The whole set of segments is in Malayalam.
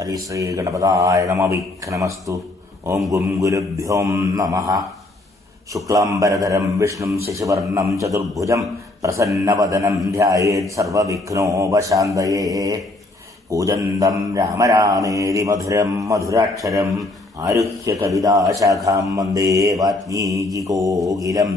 ഹരിശ്രീ ഗണപതായ നമ. വിഘ്നമസ്തു. ഓം ഗും ഗുരുഭ്യോ നമഃ. ശുക്ലാംബരധരം വിഷ്ണും ശശിവർണം ചതുർഭുജം പ്രസന്നവദനം ധ്യായേത് സർവവിഘ്നോപശാന്തയേ. കൂജന്തം രാമ രാമേതി മധുരം മധുരാക്ഷരം ആരുഹ്യ കവിതാശാഖാം വന്ദേ വാത്മീകികോകിലം.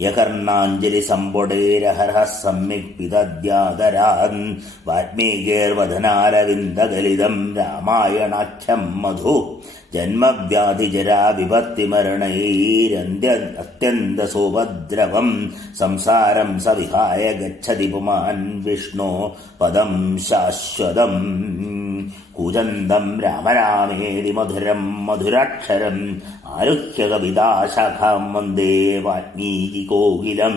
യകർണാഞ്ജലി സംബൊടേരഹര സമ്യക് പിതദ്യാദരാൻ വാത്മീകേർവദനാരവിന്ദഗലിതം രാമായണാഖ്യം മധു. ജന്മവ്യാധിജരാ വിപത്തിമരണൈരന്ത്യന്തസോപദ്രവം സംസാരം സവിഹായ ഗച്ഛതി പുമാൻ വിഷ്ണോ പദം ശാശ്വതം. കൂജന്തം രാമ രാമേതി മധുരം മധുരാക്ഷരം ആരുഹ്യ കവിതാശാഖാം വന്ദേ വാത്മീകികോകിലം.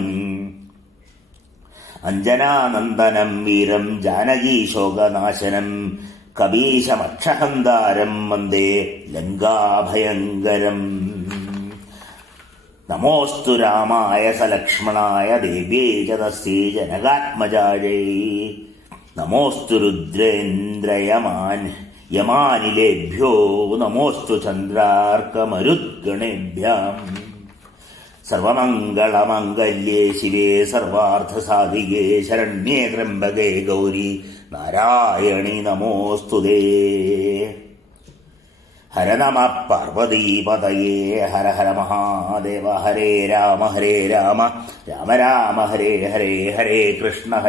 അഞ്ജനാനന്ദനം വീരം ജാനകീശോകനാശനം കപീശമക്ഷഹന്താരം വന്ദേ ലങ്കാഭയങ്കരം. നമോസ്തു രാമായ സലക്ഷ്മണായ ദേവ്യേ ച തസ്യൈ ജനകാത്മജായൈ. നമോസ്തു രുദ്രേന്ദ്രയമാനിലേഭ്യോ നമോസ്തു ചന്ദ്രാർക്കമരുദ്ഗണേഭ്യാം. സർവമംഗളമംഗല്യേ ശിവേ സർവാർത്ഥസാധികേ ശരണ്യേ ത്രംബകേ ഗൗരി നാരായണി നമോസ്തുതേ. ഹര നമ പാർവതീപതയേ. ഹര ഹര മഹാദേവ. ഹരേ രാമ രാമ രാമ ഹരേ ഹരേ. ഹരേ കൃഷ്ണ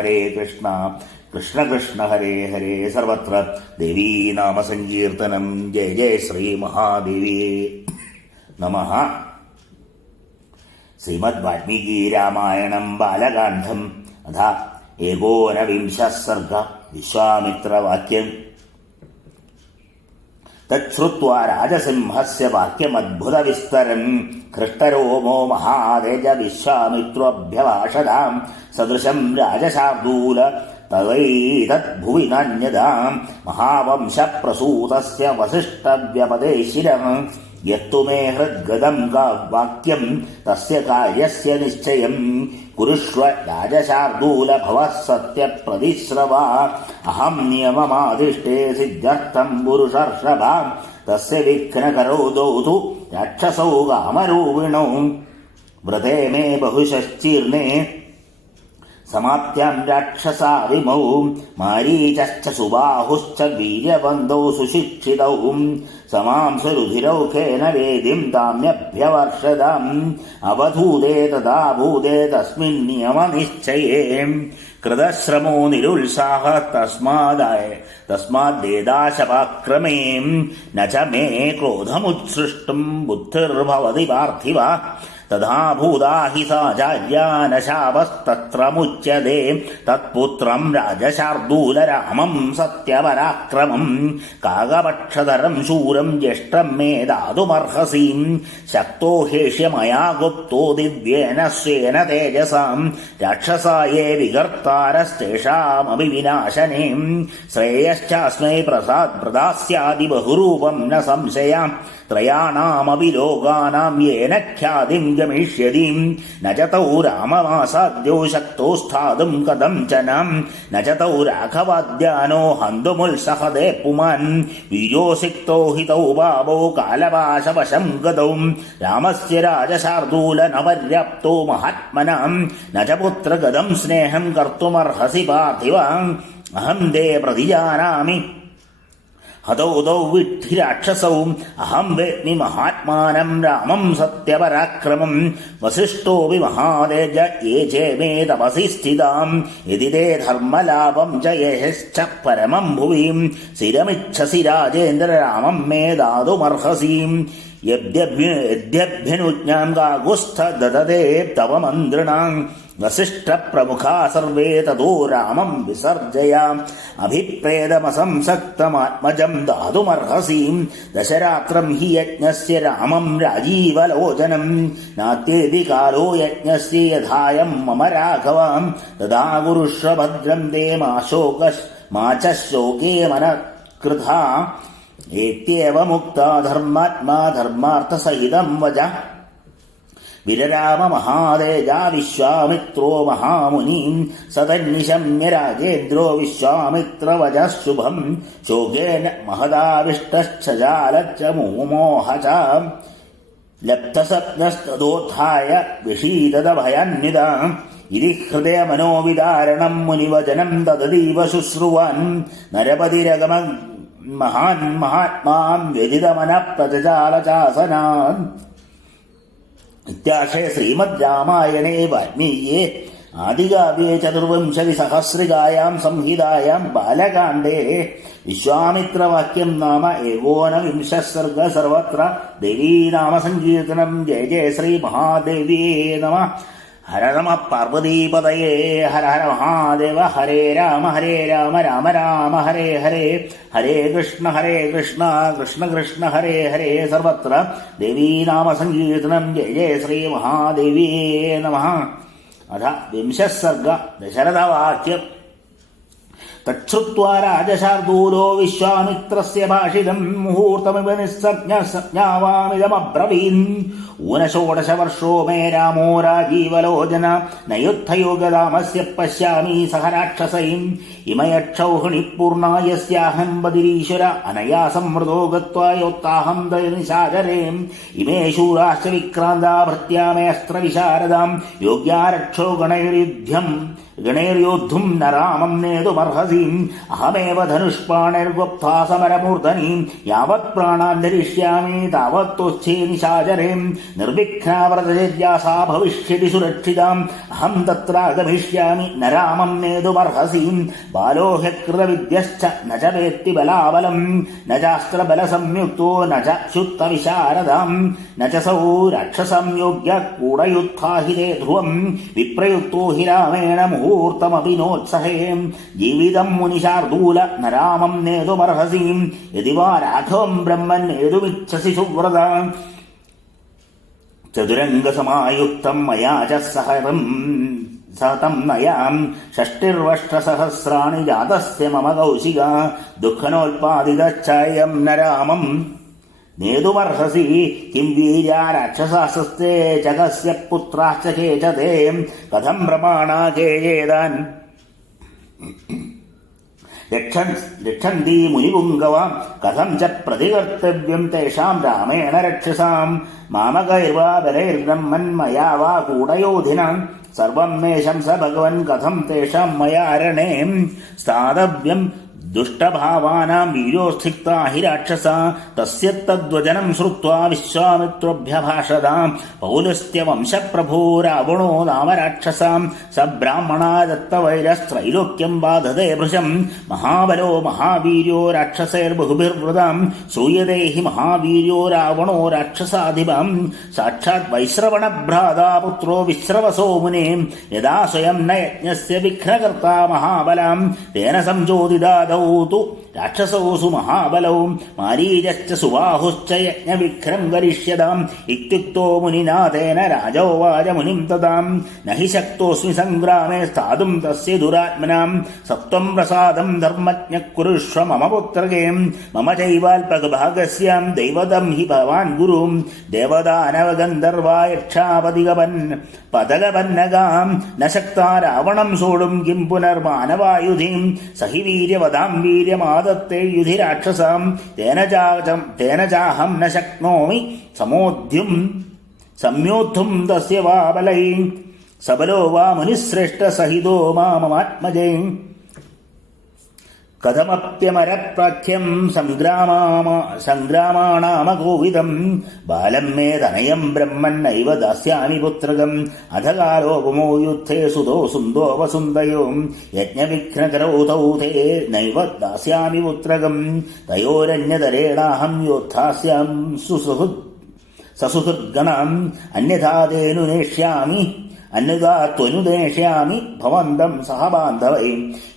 കൃഷ്ണ കൃഷ്ണ ഹരേ ഹരേ. സർവത്ര ദേവീനാമസങ്കീർത്തനം. ജയ ജയ ശ്രീ മഹാദേവി നമഃ. ശ്രീമദ് വാൽമീകി രാമായണം ബാലകാണ്ഡം അഥ ഏകോനവിംശഃ സർഗ. വിശ്വാമിത്രവാക്യം. തച്ഛ്രുത്വാ രാജസിംഹസ്യ വാക്യമദ്ഭുതവിസ്തരം ഹൃഷ്ടരോമോ മഹാതേജ വിശ്വാമിത്രോऽഭ്യഭാഷതാം. സദൃശം രാജശാർദൂല തവൈതദ്ഭുവി നാന്യതാം. മഹാവംശപ്രസൂതസ്യ വസിഷ്ഠവ്യപദേശിരം യത്തു മേ ഹൃദ്ഗതം വാക്യം തസ്യ കാര്യസ്യ നിശ്ചയം. കുരുഷ്വ രാജശാർദൂല ഭവഃ സത്യപ്രതിശ്രവാ. അഹം നിയമമാദിഷ്ടേ സിദ്ധ്യർത്ഥം പുരുഷർഷഭാ. തസ്യ വിഘ്നകരോ ദൗതു രാക്ഷസൗ കാമരൂപിണൗ. വ്രതേ മേ ബഹുശ്ചീർണേ സമാപ്യാം രാക്ഷസാ വിമൗ. മാരീചശ്ച സുബാഹുശ്ച വീര്യവന്തൗ സുശിക്ഷിതൗ. സമാം സുരുധിരൗഖേന വേദിം താമ്യഭ്യവർഷതാം. അവധൂതേ തഥാ ഭൂതേ തസ്മിൻ നിയമനിശ്ചയേ. കൃതശ്രമോ നിരുത്സാഹ തസ്മാദ്ദേദാശപാക്രമേ. ന ച മേ ക്രോധമുത്സൃഷ്ടും ബുദ്ധിർഭവതി പാർത്ഥിവ. തഥാ ഭൂതാ ഹി സാചാര്യാ ന ശാപസ്തത്ര മുച്യതേ. തത്പുത്രം രാജശാർദൂല രാമം സത്യപരാക്രമം. കാകപക്ഷധരം ശൂരം ജ്യേഷ്ഠം മേ ദാതുമർഹസീം. ശക്തോ ഹേഷ്യമയാ ഗുപ്തോ ദിവ്യേന സ്വേന തേജസാം. രാക്ഷസായേ വികർത്താരസ്തേഷാമപി വിനാശനേ. ശ്രേയശ്ചാസ്മൈ പ്രദാസ്യാദി ബഹുരൂപം ന സംശയാ. ത്രയാണാമപി ലോകാനാം യേന ഖ്യാതിം ഗമിഷ്യതിം. ന ച തൗ രാമമാസാദ്യോ ശക്തോ സ്ഥാതും കഥം ചനം. ന ച തൗ രാഘവാദ്യാനോ ഹന്തുമുത്സഹദേ പുമാൻ. വീര്യോസിക്തോ ഹി തൗ ബാബോ കാലപാശവശം ഗതൗ. രാമസ്യ രാജശാർദൂല ന പര്യാപ്തോ മഹാത്മനാം. ന ച പുത്രഗതം സ്നേഹം കർത്തുമർഹസി പാർത്ഥിവ. അഹം തേ പ്രതിജാനാമി ഹതൗ തൗ വിഡ്ഢി രാക്ഷസൗ. അഹം വേദ്മി മഹാത്മാനം രാമം സത്യപരാക്രമം. വസിഷ്ഠോപി മഹാതേജ യേ ചേ മേ തപസി സ്ഥിതാം. യദി തേ ധർമ്മലാഭം ച യശ്ച പരമം ഭുവി. സ്ഥിരമിച്ഛസി രാജേന്ദ്ര രാമം മേ ദാതുമർഹസീം. യദ്യഭ്യനുജ്ഞാം കാകുസ്ഥ ദദതേ തവ മന്ത്രിണാം. വസിഷ്ഠപ്രമുഖാ സർവേ തതോ രാമം വിസർജയാം. അഭിപ്രേതമസംസക്തമാത്മജം ദാതുമർഹസീം. ദശരാത്രം ഹി യജ്ഞസ്യ രാമം രാജീവലോചനം. നാത്യേതി കാലോ യജ്ഞസ്യ യഥായം മമ രാഘവാം. തഥാ കുരുഷ്വ ഭദ്രം തേ മാ ച ശോകേ മനഃകൃതാ. ഏത്യവമുക്താ ധർമാത്മാ ധർമാർത്ഥസഹിതം വച. വിരരാമ മഹാതേജാ വിശ്വാമിത്രോ മഹാമുനിം സതന്നിശമ്യ രാജേന്ദ്രോ വിശ്വാമിത്രവചഃശുഭം ശോകേന മഹദാവിഷ്ടശ്ചജാലച്ച മുമോഹ ച ലബ്ധസപ്നസ്തദോത്ഥായ വിഷീദതഭയാന്വിതാ ഇതി ഹൃദയമനോവിദാരണം മുനിവചനം തദതീവ ശുശ്രുവൻ നരപതിരഗമ മഹാൻ മഹാത്മാം വ്യതിതമന പ്രജാലചാസനാൻ. ഇത്യാശേ ശ്രീമദ് രാമായണേ വാൽമീകിയെ ആദികാവ്യേ ചതുർവിംശതിസഹസ്രികായാം സംഹിതായാം ബാലകാണ്ഡേ വിശ്വാമിത്രവാക്യം നാമ ഏകോനവിംശഃ സർഗ സർവത്ര ദേവീനാമസങ്കീർത്തനം. ജയ ജയ ശ്രീ മഹാദേവ്യേ നമഃ. ഹര നമ പാർവതീപതയേ. ഹര ഹര മഹാദേവ. ഹരേ രാമ രാമ രാമ ഹരേ ഹരേ. ഹരേ കൃഷ്ണ കൃഷ്ണ കൃഷ്ണ ഹരേ ഹരേ. സർവത്ര ദേവീനാമസങ്കീർത്തനം. ജയ ജയ ശ്രീ മഹാദേവ്യേ നമഃ. അഥ വിംശഃ സർഗ ദശരഥവാക്യം. തച്ഛ്രുത്വാ രാജശാർദൂലോ വിശ്വാമിത്രസ്യ ഭാഷിതം മുഹൂർത്തമിവ നിസ്സജ്ഞാവാമിദമബ്രവീൻ. ഊനഷോഡശവർഷോ മേ രാമോ രാജീവലോചന നയുദ്ധയോഗദാമസ്യ പശ്യാമി സഹ രാക്ഷസൈം. ഇമയക്ഷൗഹിണി പൂർണ്ണാ യസ്യാഹം ബദിരീശ്വര അനയാ സംവൃതോ ഗത്വാ യോത്താഹം ദയനിശാചരേം. ഇമേ ശൂരാശ്ച വിക്രാന്താ ഭൃത്യാ മേ അസ്ത്രവിശാരദാം യോഗ്യാരക്ഷോ ഗണൈര്യോദ്ധും ന രാമം നേതുമർഹസീം. അഹമേവ ധനുഷ്പാണൈർഗുപ്താ സമരമൂർധനീം. യാവത് പ്രാണാൻ ധരിഷ്യാമി താവത്തോച്ഛേ നിശാചരേം. നിർവിഘ്നാവ്രതചര്യാ സാ ഭവിഷ്യതി സുരക്ഷിതാം. അഹം തത്രാഗമിഷ്യാമി ന രാമം നേതുമർഹസീം. ബാലോ ഹ്യകൃതവിദ്യശ്ച ന ച വേത്തി ബലാബലം. ന ചാസ്ത്രബലസംയുക്തോ ന ച ശുദ്ധവിശാരദാം. ന ച സൗ രാക്ഷസം യോഗ്യ കൂടയുദ്ധാ ഹി തേ ധ്രുവം. വിപ്രയുക്തോ ഹി രാമേണ മുഹൂർത്തമഭിനോത്സഹേ. ജീവിതം മുനിശാർദൂല ന രാമം നേതുമർഹസീം. യദി വാ രാഘവം ബ്രഹ്മൻ നേതുമിച്ഛസി സുവ്രത. ചതുരംഗസമായുക്തം മയാ ച സഹതം നയാം. ഷഷ്ടിർവഷ്ടസഹസ്രാണി ജാതസ്യ മമ കൗശിക. ദുഃഖനോൽപാദിതശ്ചായം ന രാമം നേതുമർഹസി. കിം വീര്യാ രാക്ഷസാസ്തേ ച കസ്യ പുത്രാശ്ച കേ ച തേ. കഥം പ്രമാണാ കേയേതാൻ രക്ഷന്തി മുനിപുങ്കവ. കഥം ച പ്രതികർത്തവ്യം തേഷാം രാമേണ രക്ഷസാം. മാമകൈർവാ ബലൈർബ്രഹ്മൻ മയാ വാ കൂടയോധിന. സർവം മേ ശംസ ഭഗവൻ കഥം തേഷാം മയാ രണേ സ്ഥാതവ്യം. ദുഷ്ടഭാവാനാം വീര്യോസ്ഥിക്താ ഹി രാക്ഷസ. തസ്യ തദ്വചനം ശ്രുത്വാ വിശ്വാമിത്രോഭ്യഭാഷതാം. പൗലസ്ത്യവംശപ്രഭോ രാവണോ നാമ രാക്ഷസാം. സ ബ്രാഹ്മണാ ദത്തവൈരസ്ത്രൈലോക്യം ബാധതേ ഭൃശം. മഹാബലോ മഹാവീര്യോ രാക്ഷസൈർബഹുഭിർവൃതാം. ശ്രൂയതേ ഹി മഹാവീര്യോ രാവണോ രാക്ഷസാധിപം. സാക്ഷാത് വൈശ്രവണഭ്രാതാ പുത്രോ വിശ്രവസോ മുനേ. യഥാ സ്വയം ന യജ്ഞസ്യ വിഘ്നകർത്താ മഹാബലാം. തേന സംചോദിതാദൗ രാക്ഷസോസു മഹാബലൗ. മാരീചശ്ച സുബാഹുശ്ച യജ്ഞവിഘ്നം കരിഷ്യതാം. ഇത്യുക്തോ മുനിനാഥേന രാജോവാച മുനിം തദാം. നഹി ശക്തോസ്മി സംഗ്രാമേ സ്ഥാതും തസ്യ ദുരാത്മനാം. സത്വം പ്രസാദം ധർമ്മജ്ഞ കുരുഷ്വ മമ പുത്രകേ. മമ ചൈവാൽപകഭാഗസ്യാം ദൈവതം ഹി ഭവാൻ ഗുരും. ദേവദാനവഗന്ധർവാ യക്ഷാപതികപൻ പതകപന്നകാം. ന ശക്താ രാവണം സോടും കിം പുനർമാനവായുധീം. സഹി വീര്യവതാം വീര്യമാദത്തെ യുധി രാക്ഷസാം. തേന ചാഹം ന ശക്നോമി സംയോദ്ധും തസ്യ വാ ബലൈ. സബലോ വാ മുനിശ്രേഷ്ഠ സഹിതോ മാമമാത്മജൈ. കഥമപ്യമരപ്രാഖ്യം സംഗ്രാമാണാമകോവിദം. ബാലം മേ തനയം ബ്രഹ്മൻ നൈവ ദാസ്യാമി പുത്രകം. അധകാലോപമോ യുദ്ധേ സുതോ സുന്ദോ വസുന്ദയോ. യജ്ഞവിഘ്നകരോ തൗ തേ നൈവ ദാസ്യാമി പുത്രകം. തയോരന്യതരേണാഹം യോദ്ധാസ്യാം സസുഹൃദ്ഗണം. അന്യഥാ തേനു നേഷ്യാമി അന്യഥാത്വനുദേശയാമി ഭവന്തം സഹബാന്ധവൈ.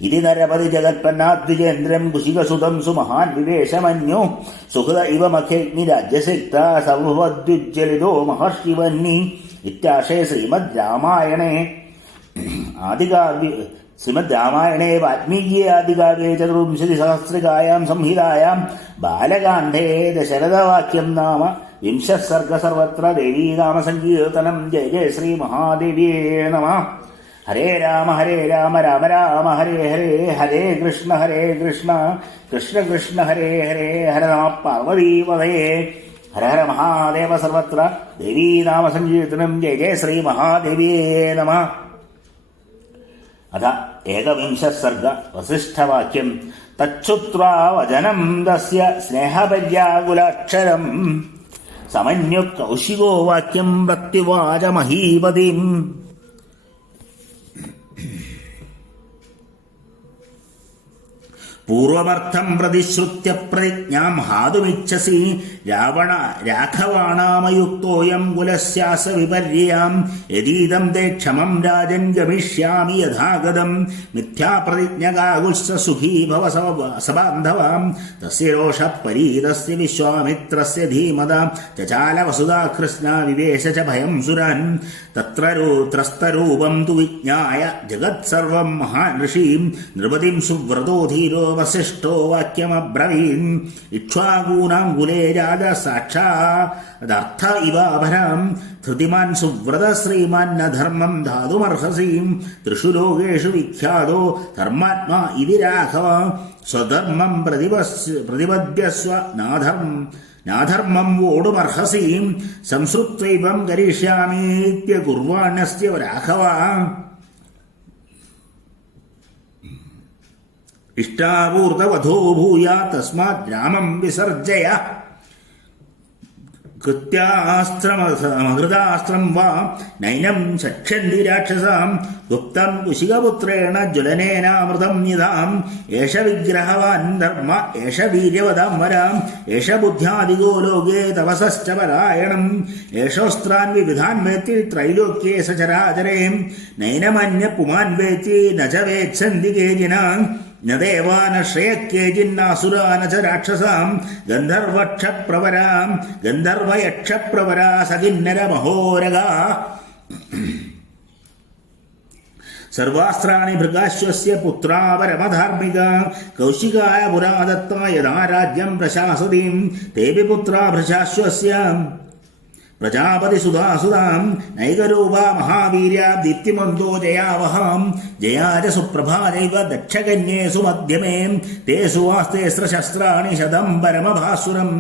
ഇതി നരപതി ജഗത്പന്നാദ്വിജേന്ദ്രം കുശികസുതം സുമഹാൻ വിവേശമന്യോ. സുഹൃത ഇവ മഖേഗ്നി രാജ്യസിക്ത സർവദ്വിജ്വലിതോ മഹർഷിവന്നി. ഇത്യാശേ ശ്രീമദ് രാമായണേ വാൽമീകിയെ ആദികാവ്യേ ചതുർവിംശതിസഹസ്രികായാം സംഹിതായാം ബാലകാണ്ഡേ ദശരഥവാക്യം നാമ വിംശഃ സർഗ സർവത്ര ദേവീനാമസങ്കീർത്തനം. ജയ ജയ ശ്രീ മഹാദേവ്യേ നമഃ. ഹരേ രാമ രാമ രാമ ഹരേ ഹരേ, ഹരേ കൃഷ്ണ കൃഷ്ണ കൃഷ്ണ ഹരേ ഹരേ, ഹര നമ പാർവതീപതയേ. ഹര ഹര മഹാദേവ സർവത്ര ദേവീനാമസങ്കീർത്തനം. ജയ ജയ ശ്രീ മഹാദേവ്യേ നമഃ. അഥ ഏകവിംശഃ സർഗ വസിഷ്ഠവാക്യം. തച്ഛുത്വാ വചനം തസ്യ സ്നേഹപര്യാകുലാക്ഷരം സമന്യു കൗശികോ വാക്യം പ്രത്യുവാച മഹീപതിം. പൂർവമർത്ഥം പ്രതിശ്രുത്യ പ്രതിജ്ഞാം ഹാതുമിച്ഛസി രാഘവാണാമയുക്തോയം കുലസ്യാസ വിപര്യാം യദീദം തേ ക്ഷമം രാജൻ ഗമിഷ്യാമി യഥാഗതം മിഥ്യാപ്രതിജ്ഞകാകുൽസ സുഖീ ഭവ സബാന്ധവാം തസ്യ രോഷഃ പരീതസ്യ വിശ്വാമിത്രസ്യ ധീമതാം ചചാല വസുധാ കൃഷ്ണ വിവേശ ച ഭയം സുരാൻ ത്രസ്തരൂപം തു വിജ്ഞായ ജഗത്സർവം മഹാൻ ഋഷീം നൃപതിം സുവ്രതോ ധീരോ വസിഷ്ഠോ വാക്യമബ്രവീൻ. ഇക്ഷ്വാകൂനാം കുലേ രാജ സാക്ഷാദർത്ഥ ഇവാഭരം ധൃതിമാൻ സുവ്രത ശ്രീമാൻ ന ധർമ്മം ധാതുമർഹസീം. ത്രിഷു ലോകേഷു വിഖ്യാതോ ധർമാത്മാ ഇതി രാഘവ സ്വധർമ്മം പ്രതിപദ്യസ്വ നാധർമ്മം വോടുമർഹസീം. സംസൃത്വൈവം കരിഷ്യാമീത്യകുർവാണസ്യ രാഘവ ഇഷ്ടാപൂർത്തവധോ ഭൂയാ തസ്മാത് രാമം വിസർജയ. കൃത്യാസ്ത്രമഹൃതാസ്ത്രം വാ നൈനം ചക്ഷന്തി രാക്ഷസാം ഗുപ്തം കുശികപുത്രേണ ജ്വലനേനാമൃതം യഥാം. ഏഷ വിഗ്രഹവാൻ ധർമ്മ ഏഷ വീര്യവതാം വരാം ഏഷ ബുദ്ധ്യാദിഗോ ലോകേ തപസശ്ച പരായണം. ഏഷോസ്ത്രാൻ വിവിധാൻ വേത്തി ത്രൈലോക്യേ സചരാചരേ നൈനമന്യ പുമാൻ വേത്തി ന ച വേത്സന്തി കേചിനാൻ. ന ദേവാന ശ്രേയക്കേജിന്നാസുരാന ച രാക്ഷസാം ഗന്ധർവക്ഷപ്രവരാം ഗന്ധർവയക്ഷപ്രവരാ സകിന്നര മഹോരഗാ. സർവാസ്ത്രാണി ഭൃഗാശ്വസ്യ പുത്രാ പരമധാർമ്മിക കൗശികായ പുരാ ദത്താ യഥാ രാജ്യം പ്രശാസതീം. തേപി പുത്രാ ഭൃശാശ്വസ്യ പ്രജാപതി സുധാസുതാം നൈകരൂപാ മഹാവീര്യാ ദീപ്തിമന്തോ ജയാവഹാം. ജയാജ സുപ്രഭാജൈവ ദക്ഷകന്യേ സുമധ്യമേ തേ സുവാസ്തേസ്രശസ്ത്രാണി ശതം പരമഭാസുരം.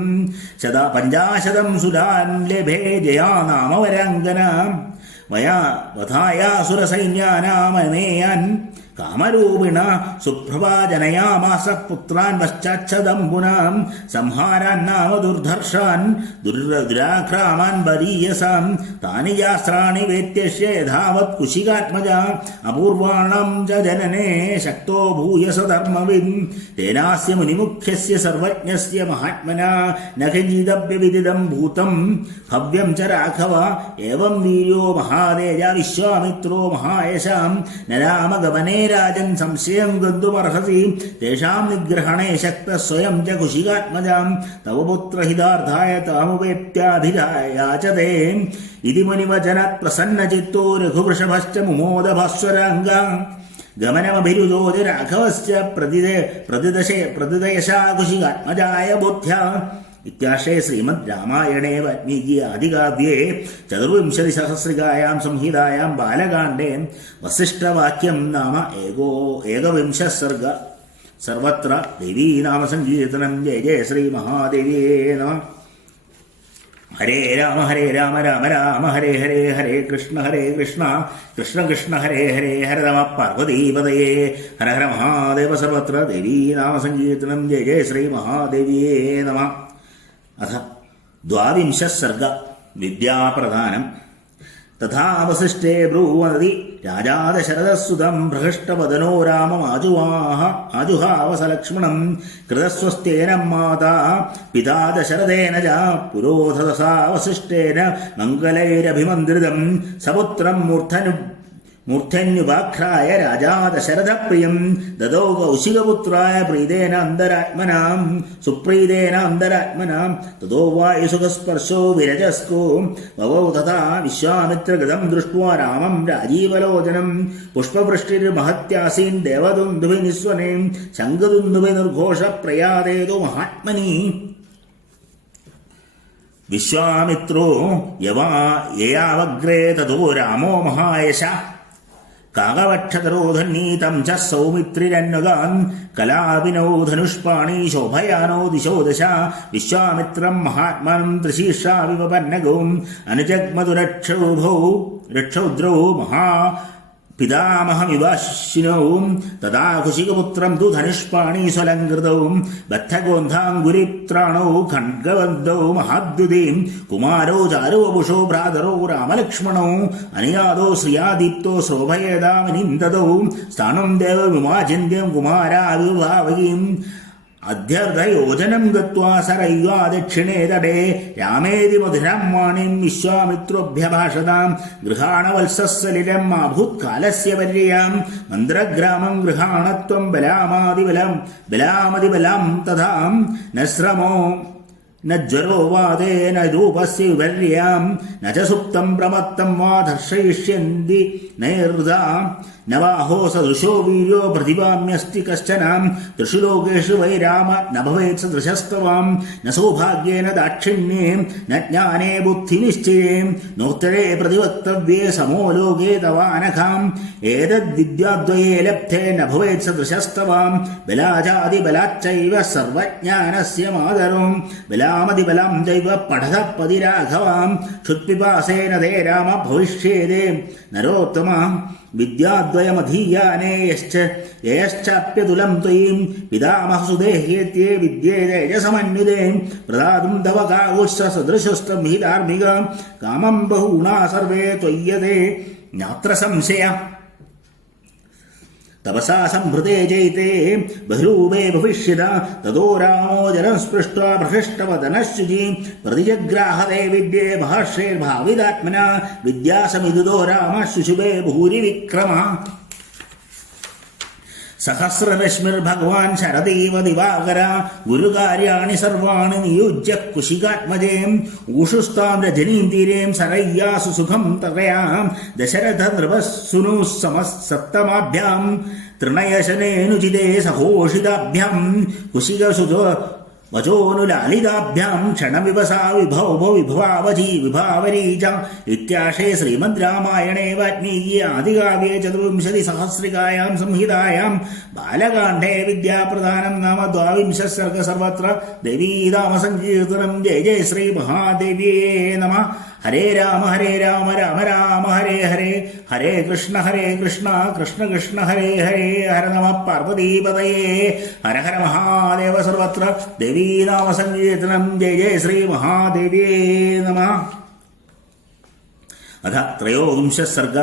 50 സുരാൻ ലഭേ ജയാ നാമ വരാംഗന. മയാ വധായാസുരസൈന്യാനാമേയാൻ കാമരൂപിണ സുപ്രഭാജനയാമാസ പുത്രാൻ പശ്ചാച്ഛദംബുനാം. സംഹാരാന്നാമ ദുർധർഷാൻ ദുരാക്രാമാൻ ബരീയസാം. താനി യാസ്ത്രാണി വേത്യസ്യ യഥാവത് കുശികാത്മജ അപൂർവാണം ച ജനനേ ശക്തോ ഭൂയസ ധർമ്മവിൻ. തേനാസ്യ മുനിമുഖ്യസ്യ സർവജ്ഞസ്യ മഹാത്മനാ ന കിഞ്ചിദപ്യവിദിതം ഭൂതം ഭവ്യം ച രാഘവ. ഏവം വീര്യോ മഹാതേജ വിശ്വാമിത്രോ മഹായശാം. ന രാമഗമനേ രാജൻ സംശയം ഗന്തുമർഹസി. തേഷാം നിഗ്രഹണേ ശക്ത സ്വയം ച കുശികാത്മജാം. തവ പുത്രഹിതാർത്ഥായ താമുപേത്യാധിയാചതേ. ഇതി മുനിവചനാത് പ്രസന്നചിത്തോ രഘുവൃഷഭശ്ച മുമോദ ഭാസ്വരാംഗ. ഗമനമഭിരുദോ രാഘവസ്യ പ്രതിദയശാ കുശികാത്മജായ ബുദ്ധ്യാ. ഇത്യാശേ ശ്രീമദ് രാമായണേ വാൽമീകി ആദികാവ്യേ ചതുർവിംശതിസഹസ്രികായാം സംഹിതായാം ബാലകാണ്ഡേ വസിഷ്ഠവാക്യം നാമ ഏകവിംശഃ സർഗ സർവത്ര ദേവീനാമസങ്കീർത്തനം. ജയ ജയ ശ്രീ മഹാദേവ്യേ നമഃ. ഹരേ രാമ രാമ രാമ ഹരേ ഹരേ, ഹരേ കൃഷ്ണ കൃഷ്ണ കൃഷ്ണ ഹരേ ഹരേ, ഹര നമ പാർവതീപതയേ. ഹര ഹര മഹാദേവ സർവത്ര ദേവീനാമസങ്കീർത്തനം. ജയ ജയ ശ്രീ മഹാദേവ്യേ നമഃ. അഥ 22 സർഗ വിദ്യാപ്രധാനം. തഥാ വസിഷ്ഠേ ബ്രൂവനതി രാജാ ദശരഥസുതം പ്രഹൃഷ്ടവദനോ രാമമാജുഹാവ സലക്ഷ്മണം. കൃതസ്വസ്തേന മാതാ പിതാ ദശരഥേന ച പുരോധസാ വസിഷ്ഠേന മംഗലൈരഭിമന്ത്രിതം. സപുത്രം മൂർധന്യുപാഖ്രായ രാജാ ദശരഥപ്രിയം ദദോ കൗശികപുത്രായ പ്രീതേന അന്തരാത്മനാം. തതോ വായുസുഖസ്പർശോ വിരജസ്കോ വവൗ തഥാ വിശ്വാമിത്രഗതം ദൃഷ്ട്വാ രാമം രാജീവലോചനം. പുഷ്പവൃഷ്ടിർമഹത്യാസീൻ ദേവദുന്ദുഭി നിസ്വനേ ശംഖദുന്ദുഭി നിർഘോഷ പ്രയാദേതു മഹാത്മനി. വിശ്വാമിത്രോ യയാവഗ്രേ തതോ രാമോ മഹായശ കാകവക്ഷതരോധന്നീതം ച സൗമിത്രിരന്വഗാൻ കലാവിനോ ധനുഷ്പാണി ശോഭയാനോ ദിശോ ദശ വിശ്വാമിത്രം മഹാത്മാനം ത്രിശീർഷാവിവ പന്നഗം അനുജഗ്മതുരക്ഷൗദ്രൗ മഹാ പിതാമഹമിവാശിനൗ തഥാ കുശികപുത്രം തു ധനുഷ്പാണി സ്വലങ്കൃതൗ ബദ്ധഗോന്ധാങ്കുലിത്രാണൗ ഖണ്ഡവന്തൗ മഹാദ്യുതീം കുമാരോ ചാരുവപുഷോ ഭ്രാതരോ രാമലക്ഷ്മണൗ അനിയാദോ ശ്രിയാദീപ്തോ ശ്രോഭയേതാവിനിന്ദതൗ സ്ഥാനം ദേവവിമാചിന്യം കുമാരാവിഭാവകീം അധ്യർദ്ധയോജനം ഗത്വാ സരയ്വാ ദക്ഷിണേ തടേ രാമേതി മധുരം വാണിം വിശ്വാമിത്രോഭ്യഭാഷതാം ഗൃഹാണവത്സസലിലം മാഭൂത്കാലസ്യ പര്യാം മന്ത്രഗ്രാമം ഗൃഹാണത്വം ബലാമതിബലം തഥാ നശ്രമോ ന ജ്വരോ വാദേ ന രൂപസ്യ വിപര്യാം ന ച സുപ്തം പ്രമത്തം വാ ദർശയിഷ്യന്തി നൈർദാ ന വാഹോ സദൃശോ വീര്യോ പ്രതിഭാമ്യസ്തി കശ്ചന ത്രിഷു ലോകേഷു വൈ രാമ ന ഭവേത് സദൃശസ്തവാം ന സൗഭാഗ്യേന ദാക്ഷിണ്യേ ന ജ്ഞാനേ ബുദ്ധിനിശ്ചയേ നോത്തരേ പ്രതിവക്തവ്യേ സമോ ലോകേ തവാനഘാം ഏതദ്വിദ്യാദ്വയേ ലബ്ധേ ന ഭവേത് സദൃശസ്തവാം ബലാജാതിബലാച്ചൈവ സർവജ്ഞാനസ്യ മാതരം ബലാമതിബലം ചൈവ പഠത പതിരാഘവാം ക്ഷുത്പിപാസേന തേ രാമ ഭവിഷ്യേതേ നരോത്തമ വിദ്യാദ്വയമധീയാനേ യശ്ചാപ്യതുലം ത്വയീം പിതാമഹസുദേഹ്യേത്യേ വിദ്യേ തേജസമന്യുതേ പ്രദാതും തവ കാകുശ്ച സദൃശസ്തം ഹി ധാർമ്മിക കാമം ബഹൂണാ സർവേ ത്വയ്യതേ നാത്ര സംശയ തപസാ സംഭൃതേ ജയിതേ ബഹ്രൂപേ ഭവിഷ്യത തതോ രാമോ ജനം സ്പൃഷ്ട്വാ ഭ്രഷ്ടവദനശുചി പ്രതിജഗ്രാഹതേ വിദ്യേ ഭാഷ്യേർഭാവിതാത്മന വിദ്യാസമിതുതോ രാമ ശുശുഭേ ഭൂരി വിക്രമ സഹസ്രരശ്മിർഭഗവാൻ ശരദീവ ദിവാകര ഗുരുകാര്യാണി സർവാണി നിയുജ്യ കുശികാത്മജേം ഊഷുസ്താം രജനീം തീരേം സരയ്യാസു സുഖം തറയാം ദശരഥ നൃപസ്സുനു സപ്തമാഭ്യാം തൃണയശനേനുചിതേ സഹോഷിതാഭ്യാം കുശികസുതോ വചോനുലാലിതാഭ്യാം ക്ഷണവിവസാ വിഭാവരീച ഇത്യാശേ ശ്രീമദ് രാമായണേ വാൽമീകി ആദികാവ്യേ ചതുർവിംശതി സഹസ്രികായാം സംഹിതായാം ബാലകാണ്ഡേ വിദ്യാപ്രധാനം നാമ ദ്വാവിംശ സർഗ സർവത്ര ദേവീനാമസങ്കീർത്തനം ജയ ജയ ശ്രീ മഹാദേവ്യേ നമഃ. ഹരേ രാമ രാമ രാമ ഹരേ ഹരേ ഹരേ കൃഷ്ണ കൃഷ്ണ കൃഷ്ണ ഹരേ ഹരേ ഹര നമ പാർവതീപതയേ ഹര ഹര മഹാദേവ സർവത്ര ദേവീനാമസങ്കീർത്തനം ജയ ജയ ശ്രീ മഹാദേവ്യേ നമഃ. അഥ ത്രയോവിംശ സർഗ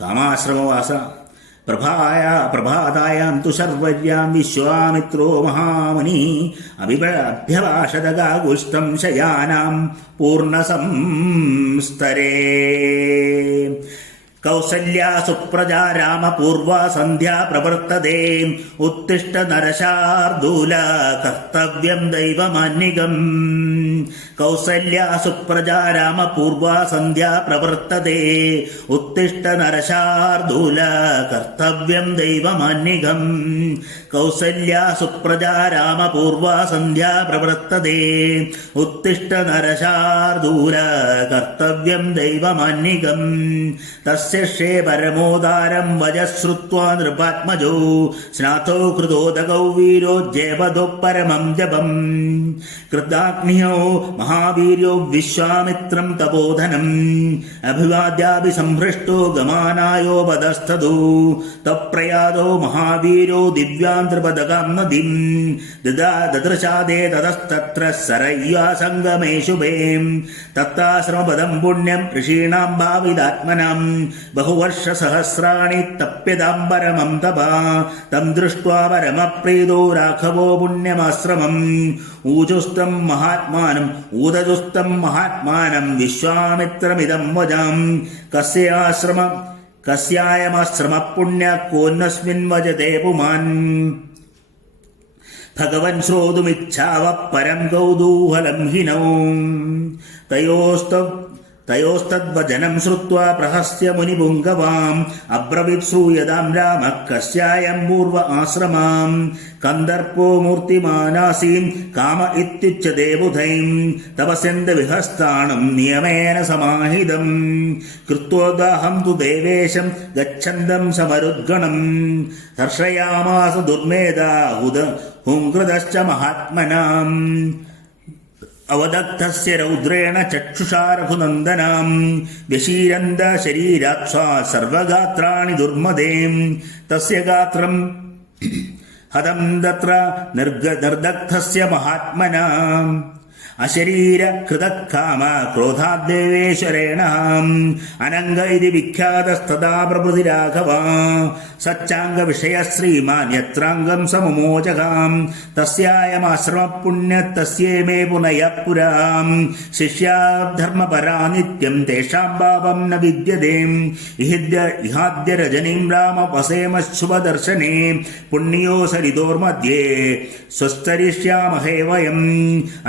കാമാശ്രമവാസ പ്രഭാതായാം തു ശർവര്യാം വിശ്വാമിത്രോ മഹാമുനി അഭ്യഭാഷതഗാഗുഷ്ടം ശയാനാം പൂർണ്ണസംസ്തരേ കൗസല്യാ സുപ്രജാ രാമ പൂർവാ സന്ധ്യാ പ്രവർത്തതേ ഉത്തിഷ്ഠ നരശാർദൂല കർത്തവ്യം ദൈവമാന്യകം. കൗസല്യാ സുപ്രജാ രാമ പൂർവാ സന്ധ്യാ പ്രവർത്തതേ ഉത്തിഷ്ഠ നരശാർദൂല കർത്തവ്യം ദൈവമാന്യകം. കൗസല്യാ സുപ്രജാ രാമ പൂർവാ സന്ധ്യാ പ്രവർത്തതേ ഉത്തിഷ്ഠ നരശാർദൂല കർത്തവ്യം ദൈവമാന്യകം. തസ്യേ പരമോദാരം വജശ്രുത്വാ നൃപാത്മജോ സ്നാതോ കൃതോദകൗ വീരോ ജേവദോ പരമം ജപം. കൃതാഗ്നിയോ മഹാവീര്യോ വിശ്വാമിത്രം തപോധനം അഭിവാദ്യാഭി സംഭൃഷ്ടോ ഗമാനായോപദസ്ഥതോ തപ്രയാദോ മഹാവീരോ ദിവ്യാന്തർപദകാം നദീം ദദൃശാദേ തതസ്തത്ര സരയ്യാ സംഗമേ ശുഭേം. തത്താശ്രമപദം പുണ്യം ഋഷീണാം ഭാവിതാത്മനാം ബഹുവർഷസഹസ്രാണി തപ്യതാം പരമം തപാ. തം ദൃഷ്ട്വാ പരമപ്രീതോ രാഘവോ പുണ്യമാശ്രമം ഊജുസ്തം മഹാത്മാനം ഊതജുസ്തം മഹാത്മാനം വിശ്വാമിത്രമിദം വജാം. കസ്യായമാശ്രമ പുണ്യ കോന്നസ്മിൻ വജതേ പുമാൻ. ഭഗവൻ ശ്രോതുമിച്ഛാവ പരം കൗതൂഹലം ഹിനോ തയോസ്തദ്വചനം ശ്രുത്വാ പ്രഹസ്യ മുനിപുങ്കവാം അബ്രവീത് ശ്രൂയതാം രാമ കസ്യായം പൂർവ ആശ്രമാം കന്ദർപ്പോ മൂർത്തിമാനാസീം കാമ ഇത്യുച്യതേ ബുധൈം തപസ്യന്ത വിഹസ്താണം നിയമേന സമാഹിതം കൃത്വോദാഹം തു ദേവേശം ഗച്ഛന്തം സമരുദ്ഗണം ദർശയാമാസ ദുർമേധാ ഹുംകൃതശ്ച മഹാത്മനാം അവദഗ്ധസ്യ രൗദ്രേണ ചക്ഷുഷാ രഘുനന്ദനാം വ്യശീരന്ത ശരീരാത്സ്വാ സർവഗാത്രാണി ദുർമദേം തസ്യ ഗാത്രം ഹതം തത്ര നിർദഗ്ധസ്യ മഹാത്മനാം അശരീര കൃതക്കാമ ക്രോധാദ്ദേവേശ്വരേണ അനംഗ ഇതി വിഖ്യാതസ്തദാ പ്രഭൃതി രാഘവ സച്ചാംഗ വിഷയ ശ്രീമാൻ യത്രാംഗം സമമോചകാം തസ്യായമാശ്രമ പുണ്യത്തസ്യേമേ പുനയ പുരാം ശിഷ്യാധർമ്മപരാ നിത്യം തേഷാം പാപം ന വിദ്യതേ ഇഹാദ്യ രജനീം രാമ വസേമശുഭദർശനേ പുണ്യോ സരിതോർമധ്യേ സ്വസ്തരിഷ്യാമഹേ വയം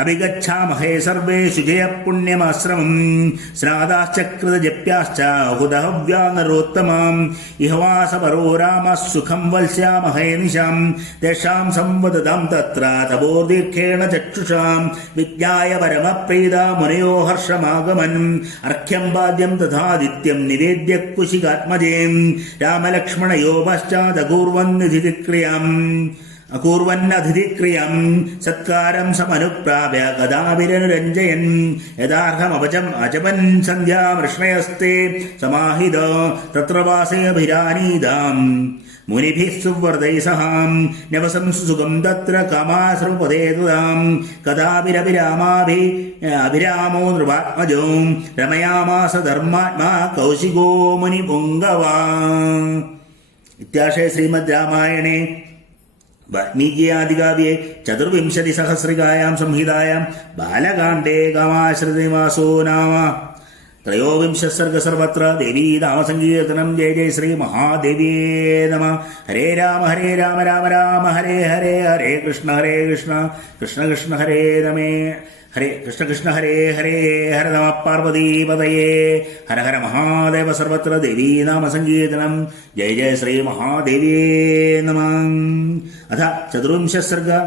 അഭിഗച്ഛാ മഹേ സർവേ ശുചയ പുണ്യമാശ്രമം സ്നാദാശ്ചക്രതജപ്യാശ്ച ഹുദഹവ്യാ നരോത്തമാം ഇഹവാസപരോ രാമ സുഖം വത്സ്യാമഹേ നിശാം തേഷാം സംവദതാം തത്ര തപോർദീർഘേണ ചക്ഷുഷാം വിജ്ഞായ പരമപ്രീത മുനയോ ഹർഷമാഗമൻ അർഘ്യം പാദ്യം തഥാദിത്യം നിവേദ്യ കുശികാത്മജേം രാമലക്ഷ്മണയോ പശ്ചാദകൂർവന്നിധിക്രിയാം അകൂർവന്നതിഥിക്രിയം സത്കാരം സമനുപ്രാപ്യ കഥാവിരനുരഞ്ജയൻ യഥാർഹമപചം അജപൻ സന്ധ്യാമൃഷ്ണയസ്തേ സമാഹിത തത്ര വാസേഭിരാനീതാം മുനിഭിः സുവ്രതൈ സഹാം നവസംസു സുഖം തത്ര കാമാശ്രമപദേതുതാം കഥാവിരഭിരാമോ നൃപാത്മജോ രമയാമാസ ധർമാത്മാ കൗശികോ മുനിപുങ്കവാ. ഇത്യാശേ ശ്രീമദ് രാമായണേ വാൽമീകിയാദികാവ്യേ ചതുർവിംശതിസഹസ്രികായാം സംഹിതായാം ബാലകാണ്ഡേ കാമാശ്രിതനിവാസോ നാമ ത്രയോവിംശഃ സർഗഃ സർവത്ര ദേവീ നാമസങ്കീർത്തനം. ജയ ജയ ശ്രീ മഹാദേവ്യേ നമഃ. ഹരേ രാമ രാമ രാമ ഹരേ ഹരേ ഹരേ കൃഷ്ണ കൃഷ്ണ കൃഷ്ണ ഹരേ രമേ ഹരേ കൃഷ്ണ കൃഷ്ണ ഹരേ ഹരേ ഹര നമ പാർവതീപതയേ ഹര ഹര മഹാദേവ സർവത്ര ദേവീ നാമസങ്കീർത്തനം. ജയ ജയ ശ്രീ മഹാദേവ്യേ നമഃ. അഥ ചതുർവിംശഃ സർഗഃ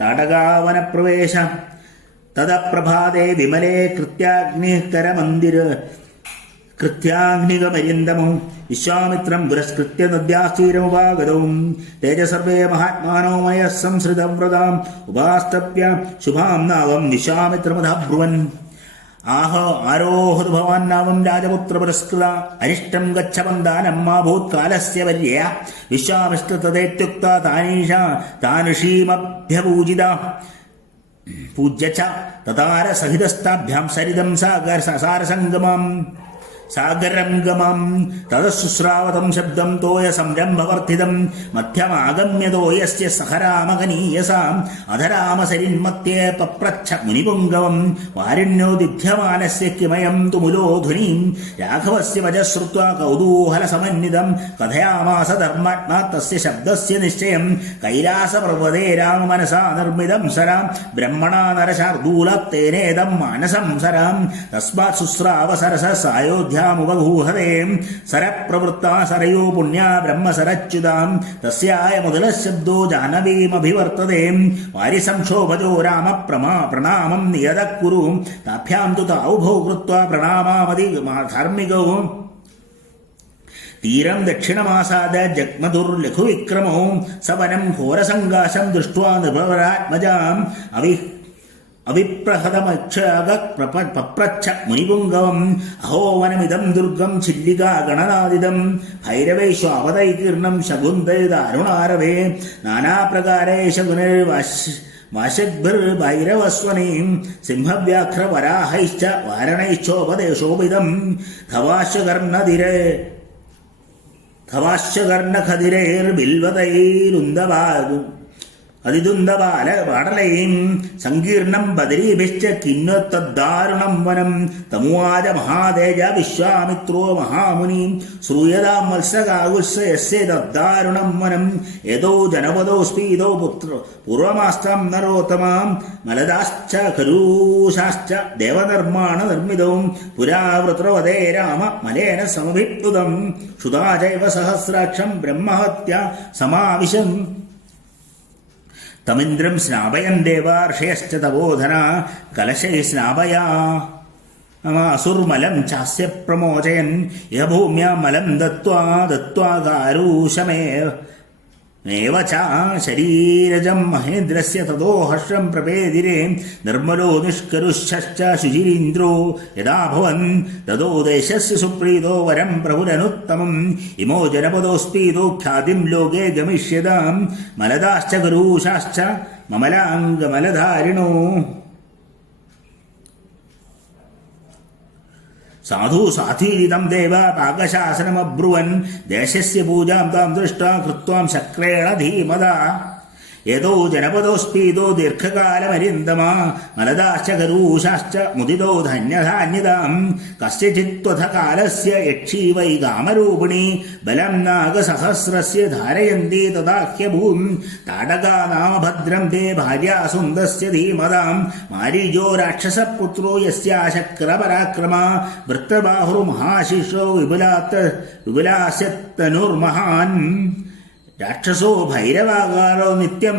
താടകാവനപ്രവേശ. തദ പ്രഭാതേ വിമലേ കൃത്യാഗ്നികപര്യന്തമോ വിശ്വാമിത്രം പുരസ്കൃത്യ നദ്യാസ്ഥീരമുപാഗതോ തേജ സർവേ മഹാത്മാനോ മയ സംസൃതവ്രതാം ഉപാസ്തപ്യ ശുഭാം നാവം വിശ്വാമിത്രമധാബ്രുവൻ. ആരോഹതു ഭവാൻ നാവം രാജപുത്ര പുരസ്കൃത അരിഷ്ടം ഗച്ഛവന്താനം മാ ഭൂത്കാലസ്യ വര്യ വിശ്വാമിത്രതേത്യുക്ത താനുഷീമഭ്യപൂജിത പൂജ്യ ച തതാര സഹിതസ്ഥാഭ്യാം സരിതം സാഗരം ഗമം തദശുശ്രാവതം ശബ്ദം തോയ സംരംഭവർദ്ധിതം മധ്യമാഗമ്യ തോയസ്യ സഹരാമകനീയസാം അധരാമസരിന്മത്യേ പപ്രച്ഛ മുനിപുങ്കവം വാരിണ്യോദിധ്യമാനസ്യ കിമയം തുമുലോധുനീം രാഘവസ്യ വചശ്രുത്വാ കൗതൂഹലസമന്വിതം കഥയാമാസ ധർമാത്മാ തസ്യ ശബ്ദസ്യ നിശ്ചയം കൈലാസപർവ്വതേ രാമമനസാ നിർമ്മിതം സരാം ബ്രഹ്മണാ നരശാർദൂലത്തേനേദം മാനസം സരാം തസ്മാത് ശുശ്രാവ സരസ സായോധ്യ മുപഗൂഹതേ സരപ്രവൃത്താ സരയോ പുണ്യാ ബ്രഹ്മസരച്യുതാം തസ്യായ മുതലശബ്ദോ ജാഹ്നവീമഭിവർത്തതേ വാരിസംക്ഷോഭജോ രാമ പ്രണാമം നിയതഃ കുരു താഭ്യാം തു താഉഭൗ കൃത്വാ പ്രണാമാമതി ധാർമ്മികോ തീരം ദക്ഷിണമാസാദ ജഗ്മധുർലഘുവിക്രമോ സവനം ഘോരസങ്കാശം ദൃഷ്ട്വാ നൃപവരാത്മജാം അവിപ്രഹതമക്ഷപപ്രച്ഛ മുനിപുങ്കവം അഹോ വനമിദം ദുർഗം ചില്ലികാ ഗണനാദിദം ഭൈരവൈശ്വാവതൈകീർണം ശകുന്തരുണാരവേ നാനാപ്രകാരേ ശകുനിർവാശഗ്ഭിർഭൈരവസ്വനീം സിംഹവ്യാഘ്രവരാഹൈശ്ച വാരണൈശ്ചോപദേശോപിതം ധവാശ്ചകർണഖദിരൈർബിൽവതൈരുന്ദവാ അതിദുന്ദപാടലയും സങ്കീർണം ബദരീഭിശ്ച കിന്വത്തദ്ദാരുണം വനം തമുവാച മഹാതേജ വിശ്വാമിത്രോ മഹാമുനി ശ്രൂയതാം മത്സ്യകാകുത്സയസ്യേതദ്ദാരുണം വനം യദോ ജനപദോ സ്പീദോ പൂർവമാസ്താം നരോത്തമാം മലദാശ്ച ഖരൂശാശ്ച ദേവനിർമ്മാണ നിർമ്മിതോ പുരാവൃത്രവദേ രാമ മലേന സമഭിപ്ലുതം ക്ഷുതാ ചൈവ സഹസ്രാക്ഷം ബ്രഹ്മഹത്യ സമാവിശം തമിന്ദ്രം സ്നാപയൻ ദേവാർഷയശ്ച തപോധന കലശൈ സ്നാപയാ അസുർമലം ചാസ്യ പ്രമോചയൻ യ ഭൂമ്യാ മലം ദത്വാ കാരൂഷമേവ ശരീരജം മഹേന്ദ്രസ്യ തതോ ഹർഷം പ്രപേദിരേ നിർമ്മലോ നിഷ്കരുശ്ച ശുചിരീന്ദ്രോ യഥാഭവൻ തതോ ദേശസ്യ സുപ്രീതോ വരം പ്രഭുരനുത്തമം ഇമോ ജനപദോസ്പീതോ ഖ്യാതിം ലോകേ ഗമിഷ്യതാം മലദാശ്ച ഗരൂശാശ്ച മമലാംഗമലധാരിണോ സാധു സാധീരിതം ദേവ പാകശാസനമബ്രുവൻ ദേശസ്യ പൂജാം താം ദൃഷ്ട്വാ കൃത്വാം ശക്രേണ ധീമതാ യതോ ജനപദോസ്പീതോ ദീർഘകാലമരിന്ദമാ മലദാശ്ച ഗരൂശാശ്ച മുദിതോ ധന്യധാന്യതാം കസ്യചിത്വഥ കാലസ്യ യക്ഷീ വൈ കാമരൂപിണി ബലം നാഗസഹസ്രസ്യ ധാരയന്തി തദാഹ്യഭൂം താടകാ നാമ ഭദ്രം തേ ഭാര്യാസുന്ദസ്യ ധീമതാം മാരീജോ രാക്ഷസപുത്രോ യസ്യാശക്രപരാക്രമാ വൃത്രബാഹുർമഹാശിഷോ വിപുലാസ്യത്തനുർമഹാൻ രാക്ഷസോ ഭൈരവാകാരോ നിത്യം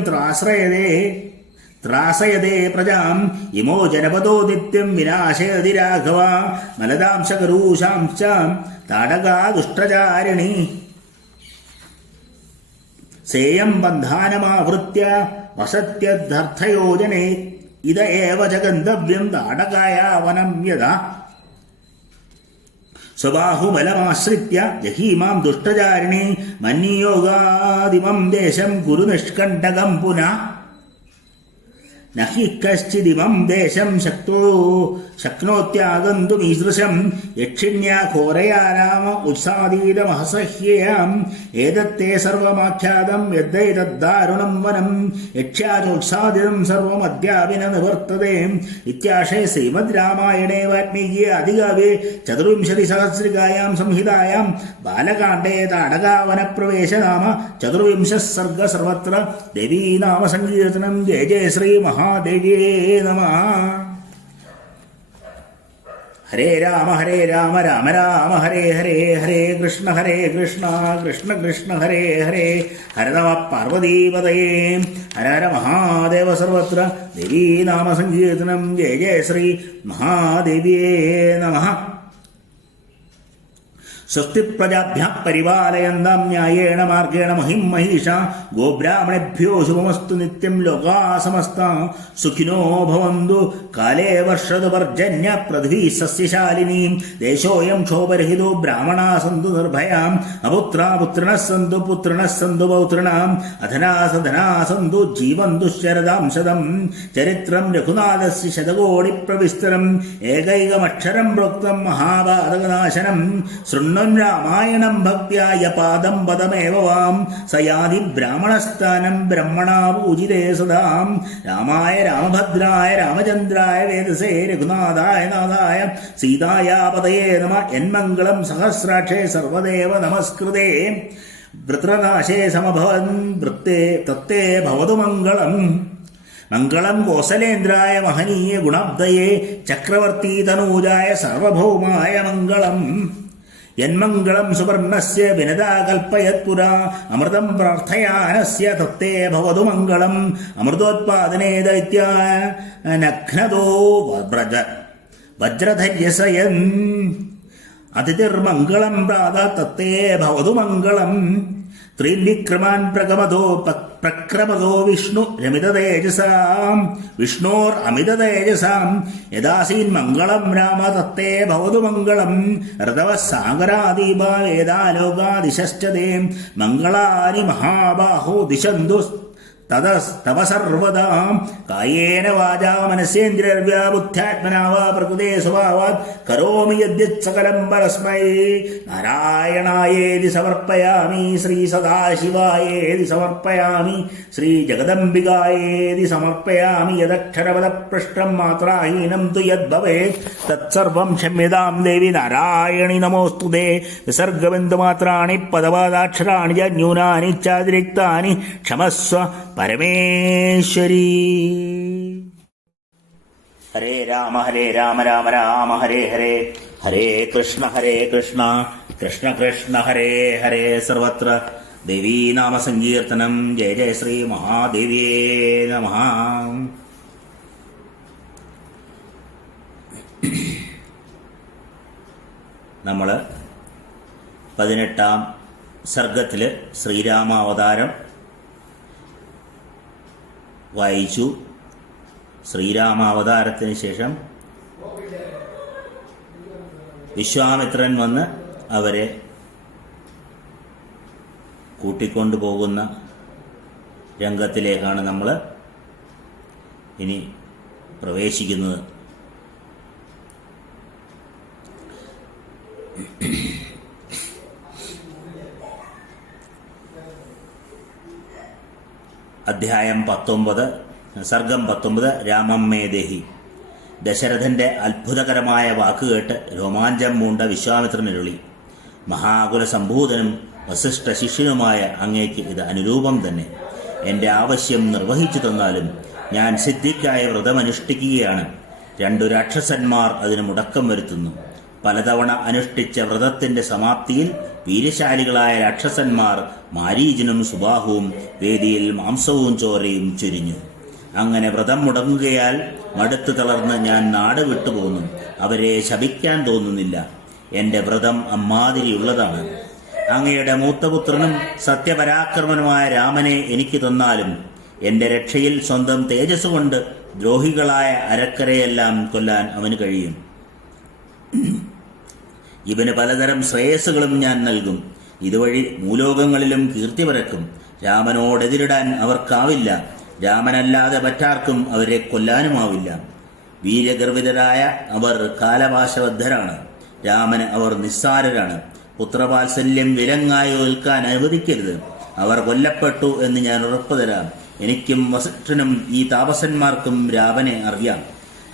ത്രാസയതേ പ്രജാം ഇമോ ജനപദോ നിത്യം വിനാശയതി രാഘവ മലദാംശകരൂഷാംശ താടകാ ദുഷ്ടചാരിണി സേയം ബന്ധാനമാവൃത്യ വസത്യർത്ഥയോജനേ ഇത ഏവ ച ഗന്തവ്യം താടകായ വനം യഥാ സ്വബാഹുബലമാശ്രിത്യ ജഹീമാം ദുഷ്ടചാരിണി മന്യോഗാദിമം ദേശം കുരു നിഷ്കണ്ഠകം പുനഃ നഹി കശ്ചിദിമം ദേശം ശക്നോത്യാഗന്തുമീദൃശം യക്ഷിണ്യാ ഘോരയാ രാമ ഉത്സാദീതമഹസഹ്യേയാം ഏതത്തെ സർവമാഖ്യാതം യദ്ദേതദ്ദാരുണം വനം യക്ഷ്യാചോത്സാദിതം സർവമദ്യാപി ന നിവർത്തതേ ഇത്യാശേ ശ്രീമദ് രാമായണേ വാൽമീകിയെ ആദികാവ്യേ ചതുർവിംശതിസഹസ്രികായാം സംഹിതായാം ബാലകാണ്ഡേ താടകാവനപ്രവേശ നാമ ചതുർവിംശഃ സർഗ സർവത്ര ദേവീനാമസങ്കീർത്തനം ജയ ജയ ശ്രീ മഹാദേവ്യേ നമഃ. ഹരേ രാമ രാമ രാമ ഹരേ ഹരേ ഹരേ കൃഷ്ണ കൃഷ്ണ കൃഷ്ണ ഹരേ ഹരേ ഹര നമ പാർവതീപതയേ ഹര ഹര മഹാദേവ സർവത്ര ദേവീനാമസങ്കീർത്തനം ജയ ജയ ശ്രീ മഹാദേവ്യേ നമഃ. സ്വസ്തി പ്രജാഭ്യ പരിപാലയന്താം ന്യായേണ മാർഗേണ മഹിം മഹീഷ ഗോബ്രാഹ്മണേഭ്യോ ശുഭമസ്തു നിത്യം ലോകാ സമസ്താ സുഖിനോ ഭവന്തു കാലേ വർഷതു പർജന്യ പൃഥ്വീ സസ്യശാലിനീ ദേശോയം ക്ഷോഭരഹിതോ ബ്രാഹ്മണാ സന്തു നിർഭയാം അപുത്രാ പുത്രിണഃ സന്തു പൗത്രിണാം അധനാ സധനാ സന്തു ജീവന്തു ശരദാം ശതം ചരിത്രം രഘുനാഥസ്യ ശതകോടി പ്രവിസ്തരം ഏകൈകമക്ഷരം പ്രോക്തം മഹാഭാരതനാശനം ശൃണ്വൻ രാമായണം ഭക്ത്യായ പാദം പദമേവ വാം സയാതി ബ്രാഹ്മണസ്ഥാനം ബ്രഹ്മണാ പൂജിതേ സദാം. രാമായ രാമഭദ്രായ രാമചന്ദ്രായ വേദസേ രഘുനാഥായ നാഥായ സീതായാ പതയേ നമ. യന്മംഗളം സഹസ്രാക്ഷേ സർവദേവ നമസ്കൃതേ വൃത്രനാശേ സമഭവൻ വൃത്തേ തത്തേ ഭവതു മംഗളം. മംഗളം കോസലേന്ദ്രായ മഹനീയ ഗുണാബ്ദയേ ചക്രവർത്തി തനൂജായ സാർവഭൗമായ മംഗളം. യന്മംഗളം സുവർണസ്യ വിനതാ കൽപ്പയത്പുരാ അമൃതം പ്രാർത്ഥയാനസ്യ തത്തേ ഭവതു മംഗളം. അമൃതോത്പാദനേ ദൈത്യാനഘ്നതോ വജ്രധര്യസയൻ അതിഥിർമംഗളം പ്രാത തത്തേ ഭവതു മംഗളം. ത്രിവിക്രമാൻ പ്രക്രമതോ വിഷ്ണു രമിതതേജസാം വിഷ്ണോർ അമിതതേജസാം യദാസീൻ മംഗളം രാമ തത്തേ ഭവതു മംഗളം. ഋതവഃ സാഗരാദീപാ വേദാലോകാദിശശ്ച തേ മംഗളാനി മഹാബാഹോ ദിശന്തു തവ സർവദാം കായേന വാചാ മനസേന്ദ്രിയർവാ ബുദ്ധ്യാത്മനാ വാ പ്രകൃതേ സ്വഭാവാത് കരോമി യദ്യത് സകലം പരസ്മൈ നാരായണായേതി സമർപ്പയാമി ശ്രീ സദാശിവായേതി സമർപ്പയാമി ശ്രീ ജഗദംബികായേതി സമർപ്പയാമി യദക്ഷരപദപൃഷ്ടം മാത്രാഹീനം തു യദ്ഭവേത് തത്സർവം ക്ഷമ്യതാം ദേവി നാരായണി നമോസ്തുതേ വിസർഗബിന്ദുമാത്രാണി പദപാദാക്ഷരാണി ച ന്യൂനാനി ചാതിരിക്താനി ക്ഷമസ്വ പരമേശ്വരി. ഹരേ രാമ രാമ രാമ ഹരേ ഹരേ, ഹരേ കൃഷ്ണ കൃഷ്ണ കൃഷ്ണ ഹരേ ഹരേ. സർവത്ര ദേവീനാമ സങ്കീർത്തനം. ജയ ജയ ശ്രീ മഹാദേവിയേ നമഃ. നമ്മൾ 18-ാം സർഗത്തിൽ ശ്രീരാമാവതാരം വായിച്ചു. ശ്രീരാമാവതാരത്തിന് ശേഷം വിശ്വാമിത്രൻ വന്ന് അവരെ കൂട്ടിക്കൊണ്ടുപോകുന്ന രംഗത്തിലേക്കാണ് നമ്മൾ ഇനി പ്രവേശിക്കുന്നത്. അധ്യായം 19, സർഗം 19. രാമം മേ ദേഹി. ദശരഥന്റെ അത്ഭുതകരമായ വാക്കുകേട്ട് രോമാഞ്ചം മൂണ്ട വിശ്വാമിത്രനിരുളി. മഹാകുല സംഭൂതനും വസിഷ്ഠ ശിഷ്യനുമായ അങ്ങേക്ക് ഇത് അനുരൂപം തന്നെ. എൻ്റെ ആവശ്യം നിർവഹിച്ചു തന്നാലും ഞാൻ സിദ്ധിക്കായ വ്രതമനുഷ്ഠിക്കുകയാണ്. 2 രാക്ഷസന്മാർ അതിന് മുടക്കം വരുത്തുന്നു. പലതവണ അനുഷ്ഠിച്ച വ്രതത്തിന്റെ സമാപ്തിയിൽ വീരശാലികളായ രാക്ഷസന്മാർ മാരീചനും സുബാഹുവും വേദിയിൽ മാംസവും ചോരയും ചൊരിഞ്ഞു. അങ്ങനെ വ്രതം മുടങ്ങുകയാൽ മടുത്തു തളർന്ന് ഞാൻ നാട് വിട്ടുപോന്നു. അവരെ ശപിക്കാൻ തോന്നുന്നില്ല. എൻ്റെ വ്രതം അമ്മാതിരിയുള്ളതാണ്. അങ്ങയുടെ മൂത്തപുത്രനും സത്യപരാക്രമനുമായ രാമനെ എനിക്ക് തന്നാലും എൻ്റെ രക്ഷയിൽ സ്വന്തം തേജസ് കൊണ്ട് ദ്രോഹികളായ അരക്കരെയെല്ലാം കൊല്ലാൻ അവന് കഴിയും. ഇവന് പലതരം ശ്രേയസ്സുകളും ഞാൻ നൽകും. ഇതുവഴി ഭൂലോകങ്ങളിലും കീർത്തി പരക്കും. രാമനോടെതിരിടാൻ അവർക്കാവില്ല. രാമനല്ലാതെ മറ്റാർക്കും അവരെ കൊല്ലാനുമാവില്ല. വീര്യഗർവിതരായ അവർ കാലപാശബദ്ധരാണ്. രാമന് അവർ നിസ്സാരരാണ്. പുത്രവാത്സല്യം വിലങ്ങായി ഒൽക്കാൻ അനുവദിക്കരുത്. അവർ കൊല്ലപ്പെട്ടു എന്ന് ഞാൻ ഉറപ്പു തരാം. എനിക്കും വസിഷ്ഠനും ഈ താപസന്മാർക്കും രാമനെ അറിയാം.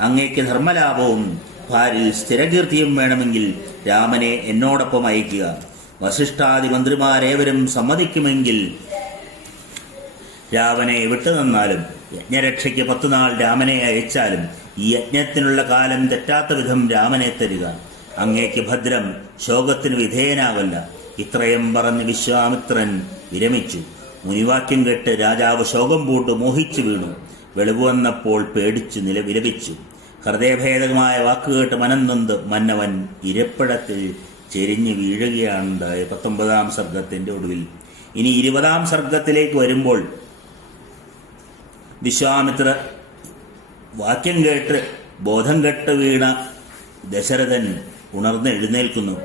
അങ്ങേക്ക് ധർമ്മലാഭവും ഭാര്യയിൽ സ്ഥിരകീർത്തിയും വേണമെങ്കിൽ രാമനെ എന്നോടൊപ്പം അയക്കുക. വസിഷ്ഠാദി മന്ത്രിമാരേവരും സമ്മതിക്കുമെങ്കിൽ രാമനെ വിട്ടുതന്നാലും യജ്ഞരക്ഷയ്ക്ക് 10 നാൾ രാമനെ അയച്ചാലും ഈ യജ്ഞത്തിനുള്ള കാലം തെറ്റാത്ത വിധം രാമനെ തരിക. അങ്ങേക്ക് ഭദ്രം, ശോകത്തിന് വിധേയനാവല്ല. ഇത്രയും പറഞ്ഞ് വിശ്വാമിത്രൻ വിരമിച്ചു. മുനിവാക്യം കേട്ട് രാജാവ് ശോകം പൂണ്ട് മോഹിച്ചു വീണു. വെളിവ് വന്നപ്പോൾ പേടിച്ചു വിലപിച്ചു. ഹൃദയഭേദകമായ വാക്കുകേട്ട് മനം നൊന്ത് മന്നവൻ ഇരപ്പിടത്തിൽ ചെരിഞ്ഞു വീഴുകയാണുണ്ടായ 19-ാം സർഗത്തിന്റെ ഒടുവിൽ. ഇനി 20-ാം സർഗത്തിലേക്ക് വരുമ്പോൾ വിശ്വാമിത്ര വാക്യം കേട്ട് ബോധം കെട്ട് വീണ ദശരഥൻ ഉണർന്ന് എഴുന്നേൽക്കുന്നു.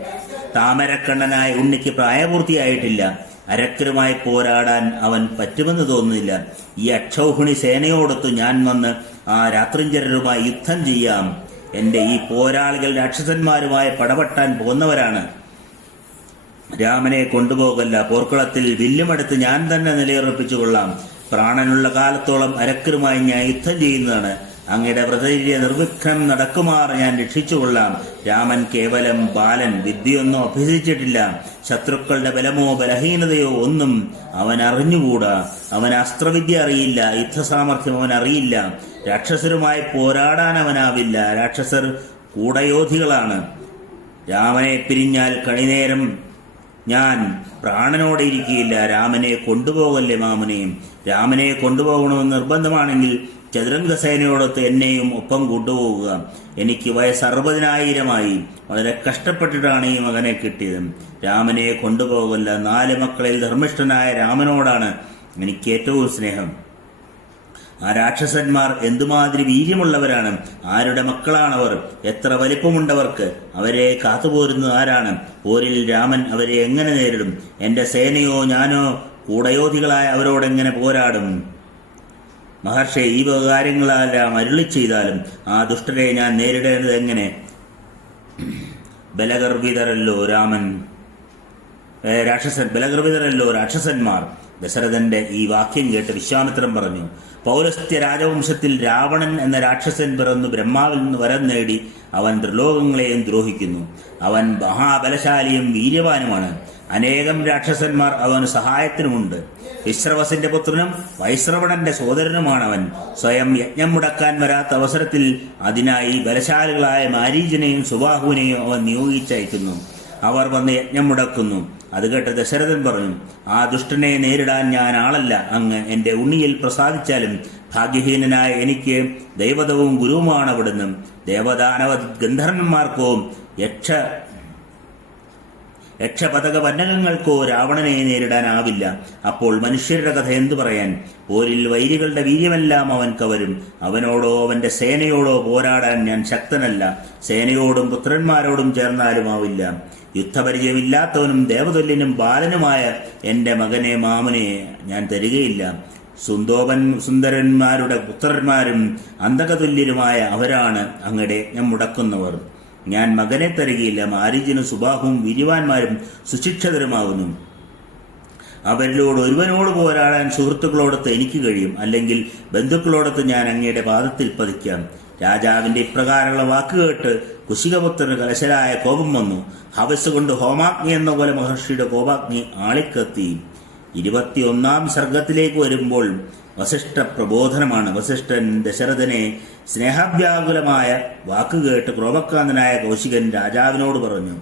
താമരക്കണ്ണനായ ഉണ്ണിക്ക് പ്രായപൂർത്തിയായിട്ടില്ല. അരക്കരുമായി പോരാടാൻ അവൻ പറ്റുമെന്ന് തോന്നുന്നില്ല. ഈ അക്ഷൗഹിണി സേനയോടൊത്ത് ഞാൻ വന്ന് ആ രാത്രിഞ്ചരരുമായി യുദ്ധം ചെയ്യാം. എൻ്റെ ഈ പോരാളികൾ രാക്ഷസന്മാരുമായി പടപെട്ടാൻ പോകുന്നവരാണ്. രാമനെ കൊണ്ടുപോകല്ല. പോർക്കളത്തിൽ വില്ലുമെടുത്ത് ഞാൻ തന്നെ നിലയുറപ്പിച്ചു കൊള്ളാം. പ്രാണനുള്ള കാലത്തോളം അരക്കരുമായി ഞാൻ യുദ്ധം ചെയ്യുന്നതാണ്. അങ്ങയുടെ വ്രതചര്യ നിർവിഘ്നം നടക്കുമാർ ഞാൻ രക്ഷിച്ചുകൊള്ളാം. രാമൻ കേവലം ബാലൻ, വിദ്യയൊന്നും അഭ്യസിച്ചിട്ടില്ല. ശത്രുക്കളുടെ ബലമോ ബലഹീനതയോ ഒന്നും അവൻ അറിഞ്ഞുകൂടാ. അവൻ അസ്ത്രവിദ്യ അറിയില്ല, യുദ്ധസാമർഥ്യം അവൻ അറിയില്ല. രാക്ഷസരുമായി പോരാടാൻ അവനാവില്ല. രാക്ഷസർ കൂടയോധികളാണ്. രാമനെ പിരിഞ്ഞാൽ കണിനേരം ഞാൻ പ്രാണനോടെ ഇരിക്കുകയില്ല. രാമനെ കൊണ്ടുപോകല്ലേ മാമുനെയും. രാമനെ കൊണ്ടുപോകണമെന്ന് നിർബന്ധമാണെങ്കിൽ ചതുരംഗസേനയോടൊത്ത് എന്നെയും ഒപ്പം കൊണ്ടുപോകുക. എനിക്ക് വയസ്സ് 60,000 വളരെ കഷ്ടപ്പെട്ടിട്ടാണ് ഈ മകനെ കിട്ടിയത്. രാമനെ കൊണ്ടുപോകല്ല. 4 മക്കളിൽ ധർമ്മിഷ്ഠനായ രാമനോടാണ് എനിക്ക് ഏറ്റവും സ്നേഹം. ആ രാക്ഷസന്മാർ എന്തുമാതിരി വീര്യമുള്ളവരാണ്. ആരുടെ മക്കളാണവർ? എത്ര വലിപ്പമുണ്ടവർക്ക്? അവരെ കാത്തുപോരുന്നത് ആരാണ്? പോരിൽ രാമൻ അവരെ എങ്ങനെ നേരിടും? എൻ്റെ സേനയോ ഞാനോ കൂടയോധികളായ അവരോടെങ്ങനെ പോരാടും? മഹർഷി, ഈ കാര്യങ്ങളെല്ലാം അരുളി ചെയ്താലും ആ ദുഷ്ടരെ ഞാൻ നേരിടേണ്ടത് എങ്ങനെ? ബലഗർഭിതരല്ലോ രാക്ഷസന്മാർ. ദശരഥന്റെ ഈ വാക്യം കേട്ട് വിശ്വാമിത്രൻ പറഞ്ഞു, പൗലസ്ത്യ രാജവംശത്തിൽ രാവണൻ എന്ന രാക്ഷസൻ പിറന്നു ബ്രഹ്മാവിൽ നിന്ന് വരം നേടി അവൻ ത്രിലോകങ്ങളെയും ദ്രോഹിക്കുന്നു. അവൻ മഹാബലശാലിയും വീര്യവാനുമാണ്. അനേകം രാക്ഷസന്മാർ അവന് സഹായത്തിനുമുണ്ട്. വിശ്രവസിന്റെ പുത്രനും വൈശ്രവണന്റെ സോദരനുമാണവൻ. സ്വയം യജ്ഞം മുടക്കാൻ വരാത്ത അവസരത്തിൽ അതിനായി ബലശാലികളായ മാരീചനെയും സുബാഹുവിനെയും അവൻ നിയോഗിച്ചയക്കുന്നു. അവർ വന്ന് യജ്ഞം മുടക്കുന്നു. അത് കേട്ട് ദശരഥൻ പറഞ്ഞു, ആ ദുഷ്ടനെ നേരിടാൻ ഞാൻ ആളല്ല. അങ്ങ് എന്റെ ഉണ്ണിയിൽ പ്രസാദിച്ചാലും ഭാഗ്യഹീനനായ എനിക്ക് ദൈവതവും ഗുരുവുമാണ് അവിടുന്ന്. ദേവദാനവ ഗന്ധർവന്മാർക്കോ യക്ഷപതക വന്നകങ്ങൾക്കോ രാവണനെ നേരിടാനാവില്ല. അപ്പോൾ മനുഷ്യരുടെ കഥ എന്തു പറയാൻ? പോരിൽ വൈരികളുടെ വീര്യമെല്ലാം അവൻ കവരും. അവനോടോ അവന്റെ സേനയോടോ പോരാടാൻ ഞാൻ ശക്തനല്ല. സേനയോടും പുത്രന്മാരോടും ചേർന്നാലുമാവില്ല. യുദ്ധപരിചയമില്ലാത്തവനും ദേവതുല്യനും ബാലനുമായ എന്റെ മകനെ മാമനെ ഞാൻ തരികയില്ല. സുന്ദരന്മാരുടെ പുത്രന്മാരും അന്തകതുല്യരുമായ അവരാണ് അങ്ങടെ ഞാൻ മുടക്കുന്നവർ. ഞാൻ മകനെ തരികയില്ല. മാരീചനും സുബാഹുവും വീര്യവാന്മാരും സുശിക്ഷിതരുമാകുന്നു. അവരിലോട് ഒരുവനോട് പോരാടാൻ സുഹൃത്തുക്കളോടൊത്ത് എനിക്ക് കഴിയും. അല്ലെങ്കിൽ ബന്ധുക്കളോടൊത്ത് ഞാൻ അങ്ങയുടെ പാദത്തിൽ പതിക്കാം. രാജാവിന്റെ ഇപ്രകാരമുള്ള വാക്കുകേട്ട് കുശികപുത്രന് കലശലായ കോപം വന്നു. ഹവസ് കൊണ്ട് ഹോമാഗ്നി എന്ന പോലെ മഹർഷിയുടെ കോപാഗ്നി ആളിക്കത്തി. 21 സർഗത്തിലേക്ക് വരുമ്പോൾ വസിഷ്ഠ പ്രബോധനമാണ്. വസിഷ്ഠൻ ദശരഥനെ സ്നേഹവ്യാകുലമായ വാക്കുകേട്ട് ക്രോധക്രാന്തനായ കൗശികൻ രാജാവിനോട് പറഞ്ഞു,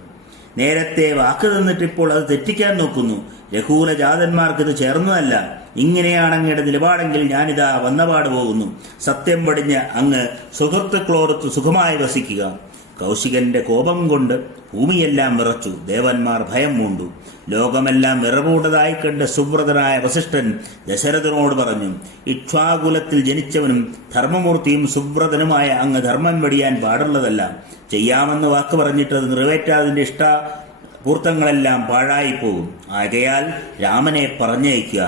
നേരത്തെ വാക്ക് തന്നിട്ടിപ്പോൾ അത് തെറ്റിക്കാൻ നോക്കുന്നു. രഘുകുലജാതന്മാർക്കിത് ചേർന്നതല്ല. ഇങ്ങനെയാണങ്ങയുടെ നിലപാടെങ്കിൽ ഞാനിതാ വന്നപാട് പോകുന്നു. സത്യം പടിഞ്ഞ് അങ്ങ് സുഹൃത്തുക്കളോടൊത്ത് സുഖമായി വസിക്കുക. കൗശികന്റെ കോപം കൊണ്ട് ഭൂമിയെല്ലാം വിറച്ചു. ദേവന്മാർ ഭയം മൂണ്ടു. ലോകമെല്ലാം വിറവൂണ്ടതായി കണ്ട് സുവ്രതനായ വസിഷ്ഠൻ ദശരഥനോട് പറഞ്ഞു, ഇക്ഷ്വാകുലത്തിൽ ജനിച്ചവനും ധർമ്മമൂർത്തിയും സുവ്രതനുമായ അങ്ങ് ധർമ്മം വെടിയാൻ പാടുള്ളതല്ല. ചെയ്യാമെന്ന് വാക്ക് പറഞ്ഞിട്ട് അത് നിറവേറ്റാതിന്റെ ഇഷ്ടപൂർത്തങ്ങളെല്ലാം പാഴായിപ്പോകും. ആകയാൽ രാമനെ പറഞ്ഞയക്കുക.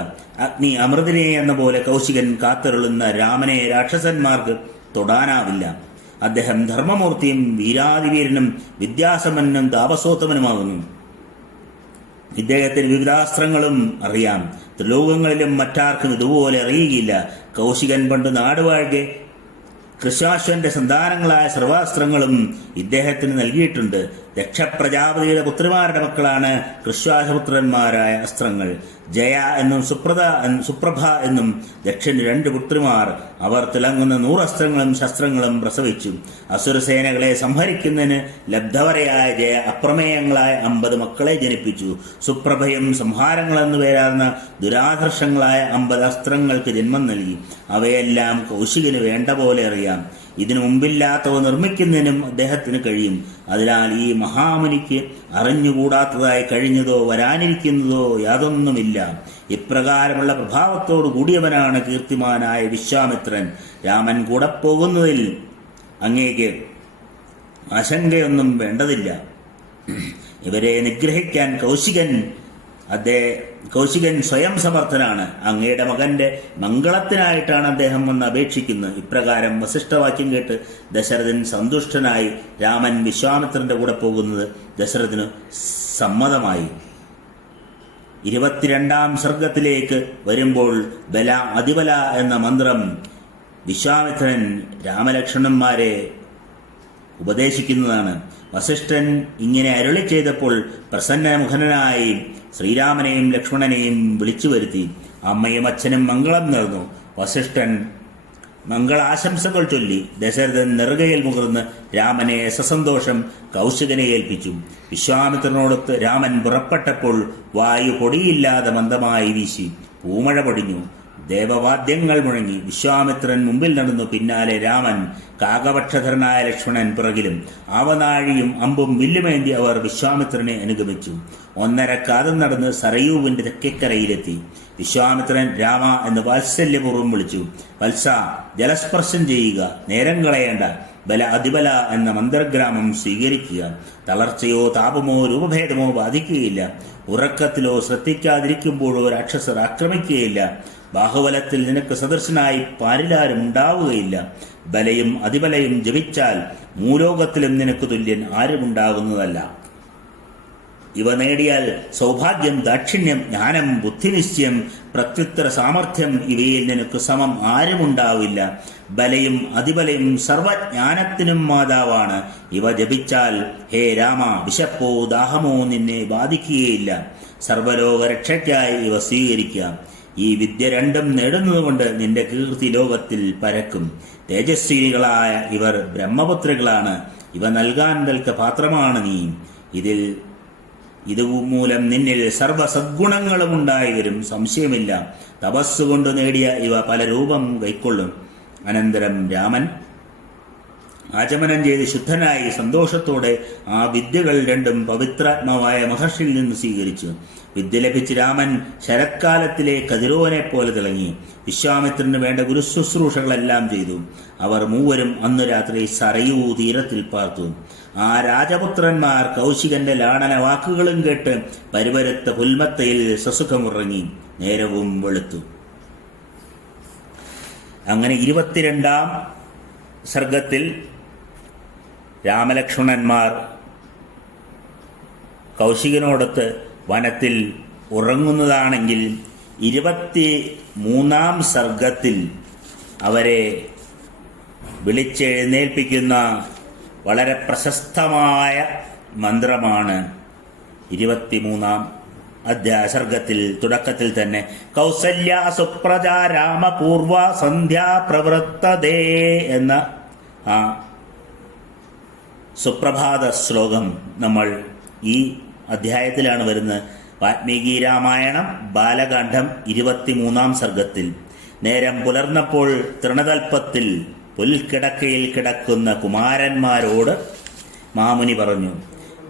അഗ്നി അമൃതിനെ എന്ന പോലെ കൗശികൻ കാത്തരുളുന്ന രാമനെ രാക്ഷസന്മാർക്ക് തൊടാനാവില്ല. അദ്ദേഹം ധർമ്മമൂർത്തിയും വീരാതിവീരനും വിദ്യാസമ്പന്നനും താപസോത്തമനുമാകുന്നു. ഇദ്ദേഹത്തിന് വിവിധാസ്ത്രങ്ങളും അറിയാം. ത്രിലോകങ്ങളിലും മറ്റാർക്കും ഇതുപോലെ അറിയുകയില്ല. കൗശികൻ പണ്ട് നാടുവാഴ്കെ കൃശാശ്വന്റെ സന്താനങ്ങളായ സർവാസ്ത്രങ്ങളും ഇദ്ദേഹത്തിന് നൽകിയിട്ടുണ്ട്. ദക്ഷപ്രജാപതിയുടെ പുത്രിമാരുടെ മക്കളാണ് കൃശ്വാസപുത്രന്മാരായ അസ്ത്രങ്ങൾ. ജയ എന്നും സുപ്രഭ എന്നും ദക്ഷന് 2 പുത്രിമാർ. അവർ തിളങ്ങുന്ന 100 അസ്ത്രങ്ങളും ശസ്ത്രങ്ങളും പ്രസവിച്ചു. അസുരസേനകളെ സംഹരിക്കുന്നതിന് ലബ്ധവരയായ ജയ അപ്രമേയങ്ങളായ 50 മക്കളെ ജനിപ്പിച്ചു. സുപ്രഭയും സംഹാരങ്ങളെന്നു പേരാർന്ന ദുരാധർഷങ്ങളായ 50 അസ്ത്രങ്ങൾക്ക് ജന്മം നൽകി. അവയെല്ലാം കൗശികന് വേണ്ട പോലെ അറിയാം. ഇതിനു മുമ്പില്ലാത്തവ നിർമ്മിക്കുന്നതിനും അദ്ദേഹത്തിന് കഴിയും. അതിനാൽ ഈ മഹാമുനിക്ക് അറിഞ്ഞുകൂടാത്തതായി കഴിഞ്ഞതോ വരാനിരിക്കുന്നതോ യാതൊന്നുമില്ല. ഇപ്രകാരമുള്ള പ്രഭാവത്തോടു കൂടിയവനാണ് കീർത്തിമാനായ വിശ്വാമിത്രൻ. രാമൻ കൂടെ പോകുന്നതിൽ അങ്ങേക്ക് ആശങ്കയൊന്നും വേണ്ടതില്ല. ഇവരെ നിഗ്രഹിക്കാൻ കൗശികൻ സ്വയം സമർത്ഥനാണ്. അങ്ങയുടെ മകന്റെ മംഗളത്തിനായിട്ടാണ് അദ്ദേഹം വന്ന് അപേക്ഷിക്കുന്നത്. ഇപ്രകാരം വസിഷ്ഠവാക്യം കേട്ട് ദശരഥൻ സന്തുഷ്ടനായി. രാമൻ വിശ്വാമിത്രന്റെ കൂടെ പോകുന്നത് ദശരഥന് സമ്മതമായി. 22 സർഗത്തിലേക്ക് വരുമ്പോൾ ബല അതിബല എന്ന മന്ത്രം വിശ്വാമിത്രൻ രാമലക്ഷ്മണന്മാരെ ഉപദേശിക്കുന്നതാണ്. വസിഷ്ഠൻ ഇങ്ങനെ അരുളി ചെയ്തപ്പോൾ പ്രസന്നമുഖനായി ശ്രീരാമനെയും ലക്ഷ്മണനെയും വിളിച്ചു വരുത്തി. അമ്മയും അച്ഛനും മംഗളം നേർന്നു. വസിഷ്ഠൻ മംഗളാശംസകൾ ചൊല്ലി. ദശരഥൻ നെറുകയിൽ മുകർന്ന് രാമനെ സസന്തോഷം കൗശികനെ ഏൽപ്പിച്ചു. വിശ്വാമിത്രനോടൊത്ത് രാമൻ പുറപ്പെട്ടപ്പോൾ വായു പൊടിയില്ലാതെ മന്ദമായി വീശി. പൂമഴ പൊടിഞ്ഞു. ദേവവാദ്യങ്ങൾ മുഴങ്ങി. വിശ്വാമിത്രൻ മുമ്പിൽ നടന്നു. പിന്നാലെ രാമൻ, കാകപക്ഷധരനായ ലക്ഷ്മണൻ പിറകിലും. ആവനാഴിയും അമ്പും വില്ലുമേന്തി അവർ വിശ്വാമിത്രനെ അനുഗമിച്ചു. 1.5 കാതം നടന്ന് സരയൂവിന്റെ തെക്കേക്കരയിലെത്തി. വിശ്വാമിത്രൻ രാമ എന്ന് വാത്സല്യപൂർവ്വം വിളിച്ചു. വത്സ, ജലസ്പർശം ചെയ്യുക. നേരം കളയേണ്ട. ബല അതിബല എന്ന മന്ത്രഗ്രാമം സ്വീകരിക്കുക. തളർച്ചയോ താപമോ രൂപഭേദമോ ബാധിക്കുകയില്ല. ഉറക്കത്തിലോ ശ്രദ്ധിക്കാതിരിക്കുമ്പോഴോ രാക്ഷസർ ആക്രമിക്കുകയില്ല. ബാഹുബലത്തിൽ നിനക്ക് സദൃശനായി പാരിലാരും ഉണ്ടാവുകയില്ല. ബലയും അതിബലയും ജപിച്ചാൽ മൂലോകത്തിലും നിനക്ക് തുല്യൻ ആരുമുണ്ടാകുന്നതല്ല. ഇവ നേടിയാൽ സൗഭാഗ്യം, ദാക്ഷിണ്യം, ജ്ഞാനം, ബുദ്ധിനിശ്ചയം, പ്രത്യുത്തര സാമർഥ്യം ഇവയിൽ നിനക്ക് സമം ആരുമുണ്ടാവില്ല. ബലയും അതിബലയും സർവജ്ഞാനത്തിനും മാതാവാണ്. ഇവ ജപിച്ചാൽ ഹേ രാമ, വിശപ്പോ ദാഹമോ നിന്നെ ബാധിക്കുകയില്ല. സർവലോക രക്ഷയ്ക്കായി ഇവ സ്വീകരിക്കാം. ഈ വിദ്യ രണ്ടും നേടുന്നതുകൊണ്ട് നിന്റെ കീർത്തി ലോകത്തിൽ പരക്കും. തേജസ്വിനികളായ ഇവർ ബ്രഹ്മപുത്രികളാണ്. ഇവ നൽകാൻ നൽക പാത്രമാണ് നീ. ഇതുമൂലം നിന്നിൽ സർവ സദ്ഗുണങ്ങളും ഉണ്ടായി വരും, സംശയമില്ല. തപസ്സുകൊണ്ട് നേടിയ ഇവ പല രൂപം കൈക്കൊള്ളും. അനന്തരം രാമൻ ആചമനം ചെയ്ത് ശുദ്ധനായി സന്തോഷത്തോടെ ആ വിദ്യകൾ രണ്ടും പവിത്രാത്മാവായ മഹർഷിയിൽ നിന്ന് സ്വീകരിച്ചു. വിദ്യ ലഭിച്ച് രാമൻ ശരത്കാലത്തിലെ കതിരോനെ പോലെ തിളങ്ങി. വിശ്വാമിത്രന് വേണ്ട ഗുരുശുശ്രൂഷകളെല്ലാം ചെയ്തു. അവർ മൂവരും അന്നു രാത്രി സരയൂ തീരത്തിൽ പാർത്തു. ആ രാജപുത്രന്മാർ കൗശികന്റെ ലാടന വാക്കുകളും കേട്ട് പരിവരുത്ത പുൽമത്തയിൽ സസുഖമുറങ്ങി. നേരവും വെളുത്തു. അങ്ങനെ 22-ാം സർഗത്തിൽ രാമലക്ഷ്മണന്മാർ കൗശികനോടൊത്ത് വനത്തിൽ ഉറങ്ങുന്നതാണെങ്കിൽ 23-ാം സർഗത്തിൽ അവരെ വിളിച്ചെഴുന്നേൽപ്പിക്കുന്ന വളരെ പ്രശസ്തമായ മന്ത്രമാണ് 23-ാം സർഗത്തിൽ തുടക്കത്തിൽ തന്നെ കൗസല്യ സുപ്രജാ രാമപൂർവ സന്ധ്യാ പ്രവൃത്തതേ എന്ന ആ സുപ്രഭാത ശ്ലോകം നമ്മൾ ഈ അധ്യായത്തിലാണ് വരുന്നത്. വാൽമീകി രാമായണം ബാലകാണ്ഡം 23-ാം സർഗത്തിൽ. നേരം പുലർന്നപ്പോൾ തൃണതൽപ്പത്തിൽ പുൽക്കിടക്കയിൽ കിടക്കുന്ന കുമാരന്മാരോട് മാമുനി പറഞ്ഞു,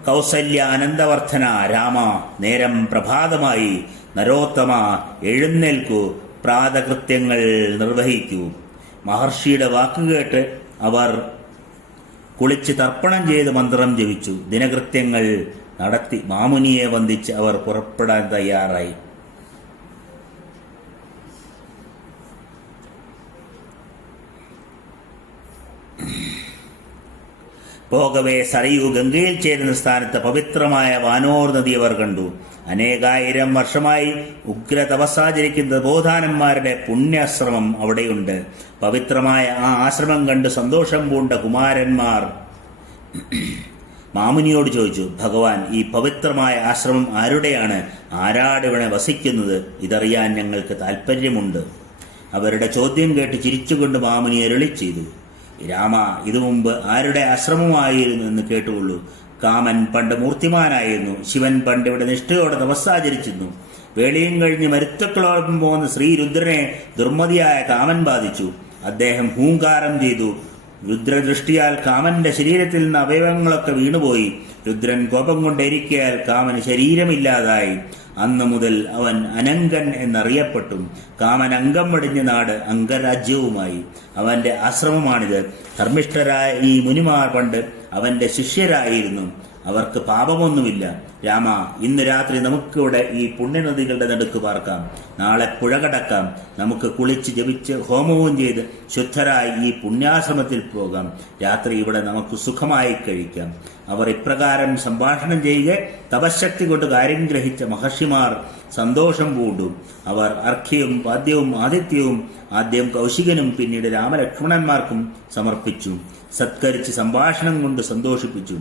കൗസല്യ അനന്തവർദ്ധന രാമ, നേരം പ്രഭാതമായി. നരോത്തമ, എഴുന്നേൽക്കൂ, പ്രാതകൃത്യങ്ങൾ നിർവഹിക്കൂ. മഹർഷിയുടെ വാക്കുകേട്ട് അവർ കുളിച്ച് തർപ്പണം ചെയ്ത് മന്ത്രം ജപിച്ചു. ദിനകൃത്യങ്ങൾ നടത്തി മാമുനിയെ വന്ദിച്ച് അവർ പുറപ്പെടാൻ തയ്യാറായി. പോകവേ സരയൂ ഗംഗയിൽ ചേരുന്ന സ്ഥാനത്ത് പവിത്രമായ വാനോർ നദി അവർ കണ്ടു. അനേകായിരം വർഷമായി ഉഗ്ര തപസ്സാചരിക്കുന്ന ബോധാനന്മാരുടെ പുണ്യാശ്രമം അവിടെയുണ്ട്. പവിത്രമായ ആ ആശ്രമം കണ്ട് സന്തോഷം പൂണ്ട കുമാരന്മാർ മാമുനിയോട് ചോദിച്ചു, ഭഗവാൻ, ഈ പവിത്രമായ ആശ്രമം ആരുടെയാണ്? ആരാടിവിടെ വസിക്കുന്നത്? ഇതറിയാൻ ഞങ്ങൾക്ക് താല്പര്യമുണ്ട്. അവരുടെ ചോദ്യം കേട്ട് ചിരിച്ചുകൊണ്ട് മാമുനി അരുളി ചെയ്തു, രാമ, ഇതു മുമ്പ് ആരുടെ ആശ്രമമായിരുന്നു എന്ന് കേട്ടുകൊള്ളൂ. കാമൻ പണ്ട് മൂർത്തിമാനായിരുന്നു. ശിവൻ പണ്ട് ഇവിടെ നിഷ്ഠയോടെ തപസ്സാചരിച്ചിരുന്നു. വേളിയും കഴിഞ്ഞ് മരുത്തുക്കളോടൊപ്പം പോകുന്ന ശ്രീരുദ്രനെ ദുർമതിയായ കാമൻ ബാധിച്ചു. അദ്ദേഹം ഹൂങ്കാരം ചെയ്തു. രുദ്രദൃഷ്ടിയാൽ കാമന്റെ ശരീരത്തിൽ നിന്ന് അവയവങ്ങളൊക്കെ വീണുപോയി. രുദ്രൻ കോപം കൊണ്ടിരിക്കയാൽ കാമന് ശരീരമില്ലാതായി. അന്നു മുതൽ അവൻ അനങ്കൻ എന്നറിയപ്പെട്ടു. കാമൻ അംഗം വെടിഞ്ഞ നാട് അംഗരാജ്യവുമായി. അവന്റെ ആശ്രമമാണിത്. ധർമ്മിഷ്ഠരായ ഈ മുനിമാർ പണ്ട് അവന്റെ ശിഷ്യരായിരുന്നു. അവർക്ക് പാപമൊന്നുമില്ല. രാമ, ഇന്ന് രാത്രി നമുക്കിവിടെ ഈ പുണ്യനദികളുടെ നടുക്ക് പാർക്കാം. നാളെ പുഴ കടക്കാം. നമുക്ക് കുളിച്ച് ജപിച്ച് ഹോമവും ചെയ്ത് ശുദ്ധരായി ഈ പുണ്യാശ്രമത്തിൽ പോകാം. രാത്രി ഇവിടെ നമുക്ക് സുഖമായി കഴിക്കാം. അവർ ഇപ്രകാരം സംഭാഷണം ചെയ്യുക തപശക്തി കൊണ്ട് കാര്യം ഗ്രഹിച്ച മഹർഷിമാർ സന്തോഷം പൂണ്ടു. അവർ അർഘ്യവും പാദ്യവും ആതിഥ്യവും ആദ്യം കൗശികനും പിന്നീട് രാമലക്ഷ്മണന്മാർക്കും സമർപ്പിച്ചു. സത്കരിച്ച് സംഭാഷണം കൊണ്ട് സന്തോഷിപ്പിച്ചു.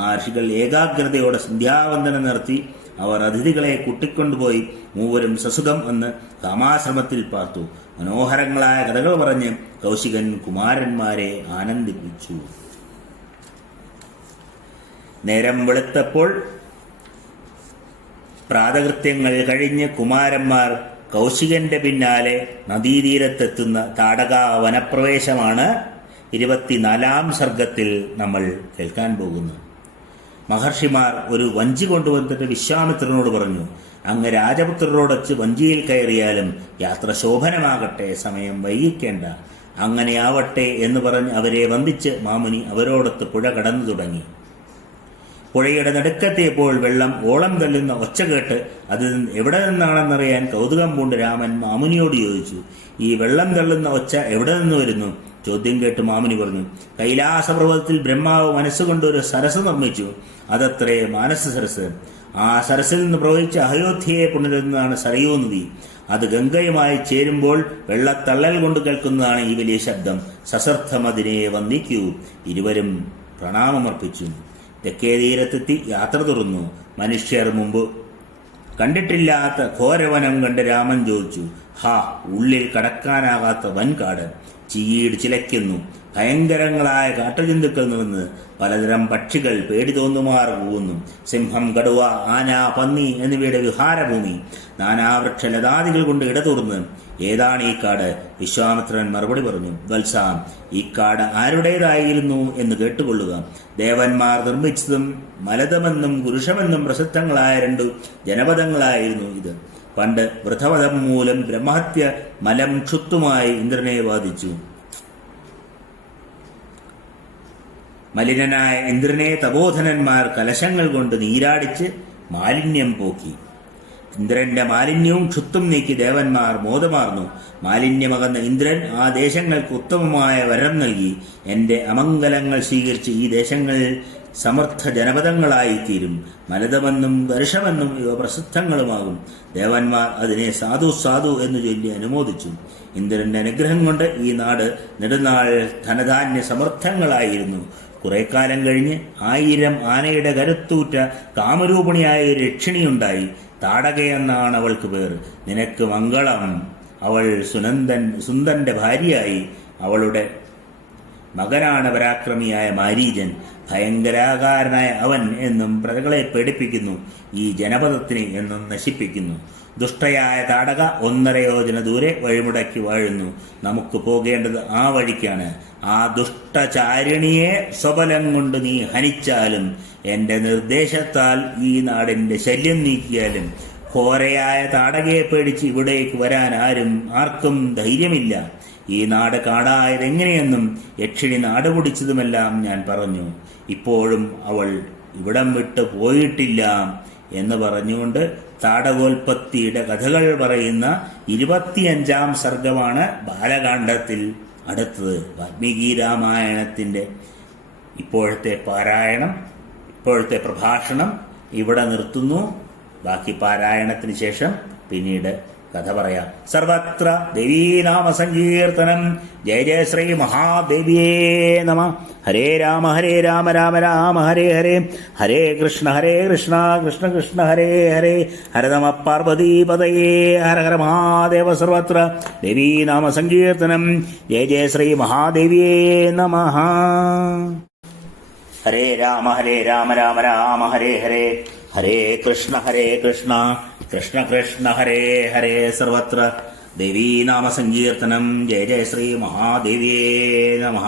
ആ ഋഷികൾ ഏകാഗ്രതയോടെ സന്ധ്യാവന്ദനം നടത്തി. അവർ അതിഥികളെ കൂട്ടിക്കൊണ്ടുപോയി മൂവരും സസുഖം എന്ന് കാമാശ്രമത്തിൽ പാർത്തു. മനോഹരങ്ങളായ കഥകൾ പറഞ്ഞ് കൗശികൻ കുമാരന്മാരെ ആനന്ദിപ്പിച്ചു. നേരം വെളുത്തപ്പോൾ പ്രാതകൃത്യങ്ങൾ കഴിഞ്ഞ് കുമാരന്മാർ കൗശികന്റെ പിന്നാലെ നദീതീരത്തെത്തുന്ന താടക വനപ്രവേശമാണ് 24-ാം സർഗത്തിൽ നമ്മൾ കേൾക്കാൻ പോകുന്നു. മഹർഷിമാർ ഒരു വഞ്ചി കൊണ്ടുവന്നിട്ട് വിശ്വാമിത്രനോട് പറഞ്ഞു, അങ്ങ് രാജപുത്രരോടൊച്ച് വഞ്ചിയിൽ കയറിയാലും യാത്ര ശോഭനമാകട്ടെ, സമയം വൈകിക്കേണ്ട. അങ്ങനെയാവട്ടെ എന്ന് പറഞ്ഞ് അവരെ വന്ദിച്ച് മാമുനി അവരോടൊത്ത് പുഴ കടന്നു തുടങ്ങി. പുഴയുടെ നടുക്കെത്തിയപ്പോൾ വെള്ളം ഓളം തല്ലുന്ന ഒച്ച കേട്ട് അത് എവിടെ നിന്നാണെന്നറിയാൻ കൗതുകം പൂണ്ട് രാമൻ മാമുനിയോട് ചോദിച്ചു. ഈ വെള്ളം തള്ളുന്ന ഒച്ച എവിടെ നിന്ന് വരുന്നു? ചോദ്യം കേട്ട് മാമുനി പറഞ്ഞു, കൈലാസപർവ്വതത്തിൽ ബ്രഹ്മാവ് മനസ്സുകൊണ്ട് ഒരു സരസ് നിർമ്മിച്ചു. അതത്രേ മാനസ സരസ്. ആ സരസിൽ നിന്ന് പ്രവഹിച്ച് അയോധ്യയെ പുണരുന്നതാണ് സരയൂ നദി. അത് ഗംഗയുമായി ചേരുമ്പോൾ വെള്ളത്തള്ളൽ കൊണ്ട് കേൾക്കുന്നതാണ് ഈ വലിയ ശബ്ദം. സശ്രദ്ധം അതിനെ വന്ദിക്കൂ. ഇരുവരും പ്രണാമമർപ്പിച്ചു. തെക്കേ തീരത്തെത്തി യാത്ര തുറന്നു. മനുഷ്യർ മുമ്പ് കണ്ടിട്ടില്ലാത്ത ഘോരവനം കണ്ട് രാമൻ ചോദിച്ചു, ഹാ, ഉള്ളിൽ കടക്കാനാകാത്ത വൻകാട്. ചീയീട് ചിലയ്ക്കുന്നു. ഭയങ്കരങ്ങളായ കാട്ടുജന്തുക്കൾ നിറഞ്ഞ് പലതരം പക്ഷികൾ പേടി തോന്നുമാർ പോകുന്നു. സിംഹം, കടുവ, ആന, പന്നി എന്നിവയുടെ വിഹാരഭൂമി. നാനാവൃക്ഷ ലതാദികൾ കൊണ്ട് ഇടതുറന്ന്. ഏതാണ് ഈ കാട്? വിശ്വാമിത്രൻ മറുപടി പറഞ്ഞു, വത്സ, ഈ കാട് ആരുടേതായിരുന്നു എന്ന് കേട്ടുകൊള്ളുക. ദേവന്മാർ നിർമ്മിച്ചതും മലതമെന്നും പുരുഷമെന്നും പ്രസിദ്ധങ്ങളായ 2 ജനപദങ്ങളായിരുന്നു ഇത്. പണ്ട് വൃഥവധം മൂലം ബ്രഹ്മഹത്യ മലം ക്ഷുത്തുമായി ഇന്ദ്രനെ ബാധിച്ചു. മലിനനായ ഇന്ദ്രനെ തപോധനന്മാർ കലശങ്ങൾ കൊണ്ട് നീരാടിച്ച് മാലിന്യം പോക്കി. ഇന്ദ്രന്റെ മാലിന്യവും ക്ഷുത്തും നീക്കി ദേവന്മാർ മോദമാർന്നു. മാലിന്യമകന്ന ഇന്ദ്രൻ ആ ദേശങ്ങൾക്ക് ഉത്തമമായ വരം നൽകി. എന്റെ അമംഗലങ്ങൾ സ്വീകരിച്ച് ഈ ദേശങ്ങൾ സമർത്ഥ ജനപദങ്ങളായിത്തീരും. മലതമെന്നും വർഷമെന്നും ഇവ പ്രസിദ്ധങ്ങളുമാകും. ദേവന്മാർ അതിനെ സാധു സാധു എന്ന് ചൊല്ലി അനുമോദിച്ചു. ഇന്ദ്രന്റെ അനുഗ്രഹം കൊണ്ട് ഈ നാട് നെടുനാൾ ധനധാന്യ സമർത്ഥങ്ങളായിരുന്നു. കുറെ കാലം കഴിഞ്ഞ് 1000 ആനയുടെ കരുത്തൂറ്റ കാമരൂപിണിയായ ഒരു രക്ഷിണിയുണ്ടായി. താടകയെന്നാണ് അവൾക്ക് പേർ. നിനക്ക് മംഗളം. അവൾ സുനന്ദന്റെ ഭാര്യയായി. അവളുടെ മകനാണ് പരാക്രമിയായ മാരീചൻ. ഭയങ്കരാകാരനായ അവൻ എന്നും പ്രജകളെ പേടിപ്പിക്കുന്നു. ഈ ജനപദത്തിനെ എന്നും നശിപ്പിക്കുന്നു. ദുഷ്ടയായ താടക 1.5 യോജന ദൂരെ വഴിമുടക്കി വാഴുന്നു. നമുക്ക് പോകേണ്ടത് ആ വഴിക്കാണ്. ആ ദുഷ്ടചാരിണിയെ സ്വബലം കൊണ്ട് നീ ഹനിച്ചാലും എന്റെ നിർദ്ദേശത്താൽ ഈ നാടിന്റെ ശല്യം നീക്കിയാലും ഘോരയായ താടകയെ പേടിച്ച് ഇവിടേക്ക് വരാൻ ആർക്കും ധൈര്യമില്ല. ഈ നാട് കാടായതെങ്ങനെയെന്നും യക്ഷിണി നാട് പിടിച്ചതുമെല്ലാം ഞാൻ പറഞ്ഞു. ഇപ്പോഴും അവൾ ഇവിടം വിട്ട് പോയിട്ടില്ല എന്ന് പറഞ്ഞുകൊണ്ട് താടകോൽപ്പത്തിയുടെ കഥകൾ പറയുന്ന 25-ാം സർഗമാണ് ബാലകാണ്ഡത്തിൽ അടുത്തത്. വാൽമീകി രാമായണത്തിന്റെ ഇപ്പോഴത്തെ പ്രഭാഷണം ഇവിടെ നിർത്തുന്നു. ബാക്കി പാരായണത്തിന് ശേഷം പിന്നീട് കഥ പറയാം. സർവത്ര ദേവീനാമ സങ്കീർത്തനം. ജയ ജയ ശ്രീ മഹാദേവിയേ നമ. ഹരേ രാമ രാമ രാമ ഹരേ ഹരേ. ഹരേ കൃഷ്ണ കൃഷ്ണ കൃഷ്ണ ഹരേ ഹരേ. ഹര നമ പാർവതീപതയേ. ഹര ഹര മഹാദേവ. സർവത്ര ദേവീനാമ സങ്കീർത്തനം. ജയ ജയ ശ്രീ മഹാദേവിയേ നമ. ഹരേ രാമ രാമ രാമ ഹരേ ഹരേ. ഹരേ കൃഷ്ണ കൃഷ്ണ കൃഷ്ണ ഹരേ ഹരേ. സർവത്ര ദേവീനാമ സങ്കീർത്തനം. ജയ ജയ ശ്രീ മഹാദേവിയേ നമഃ.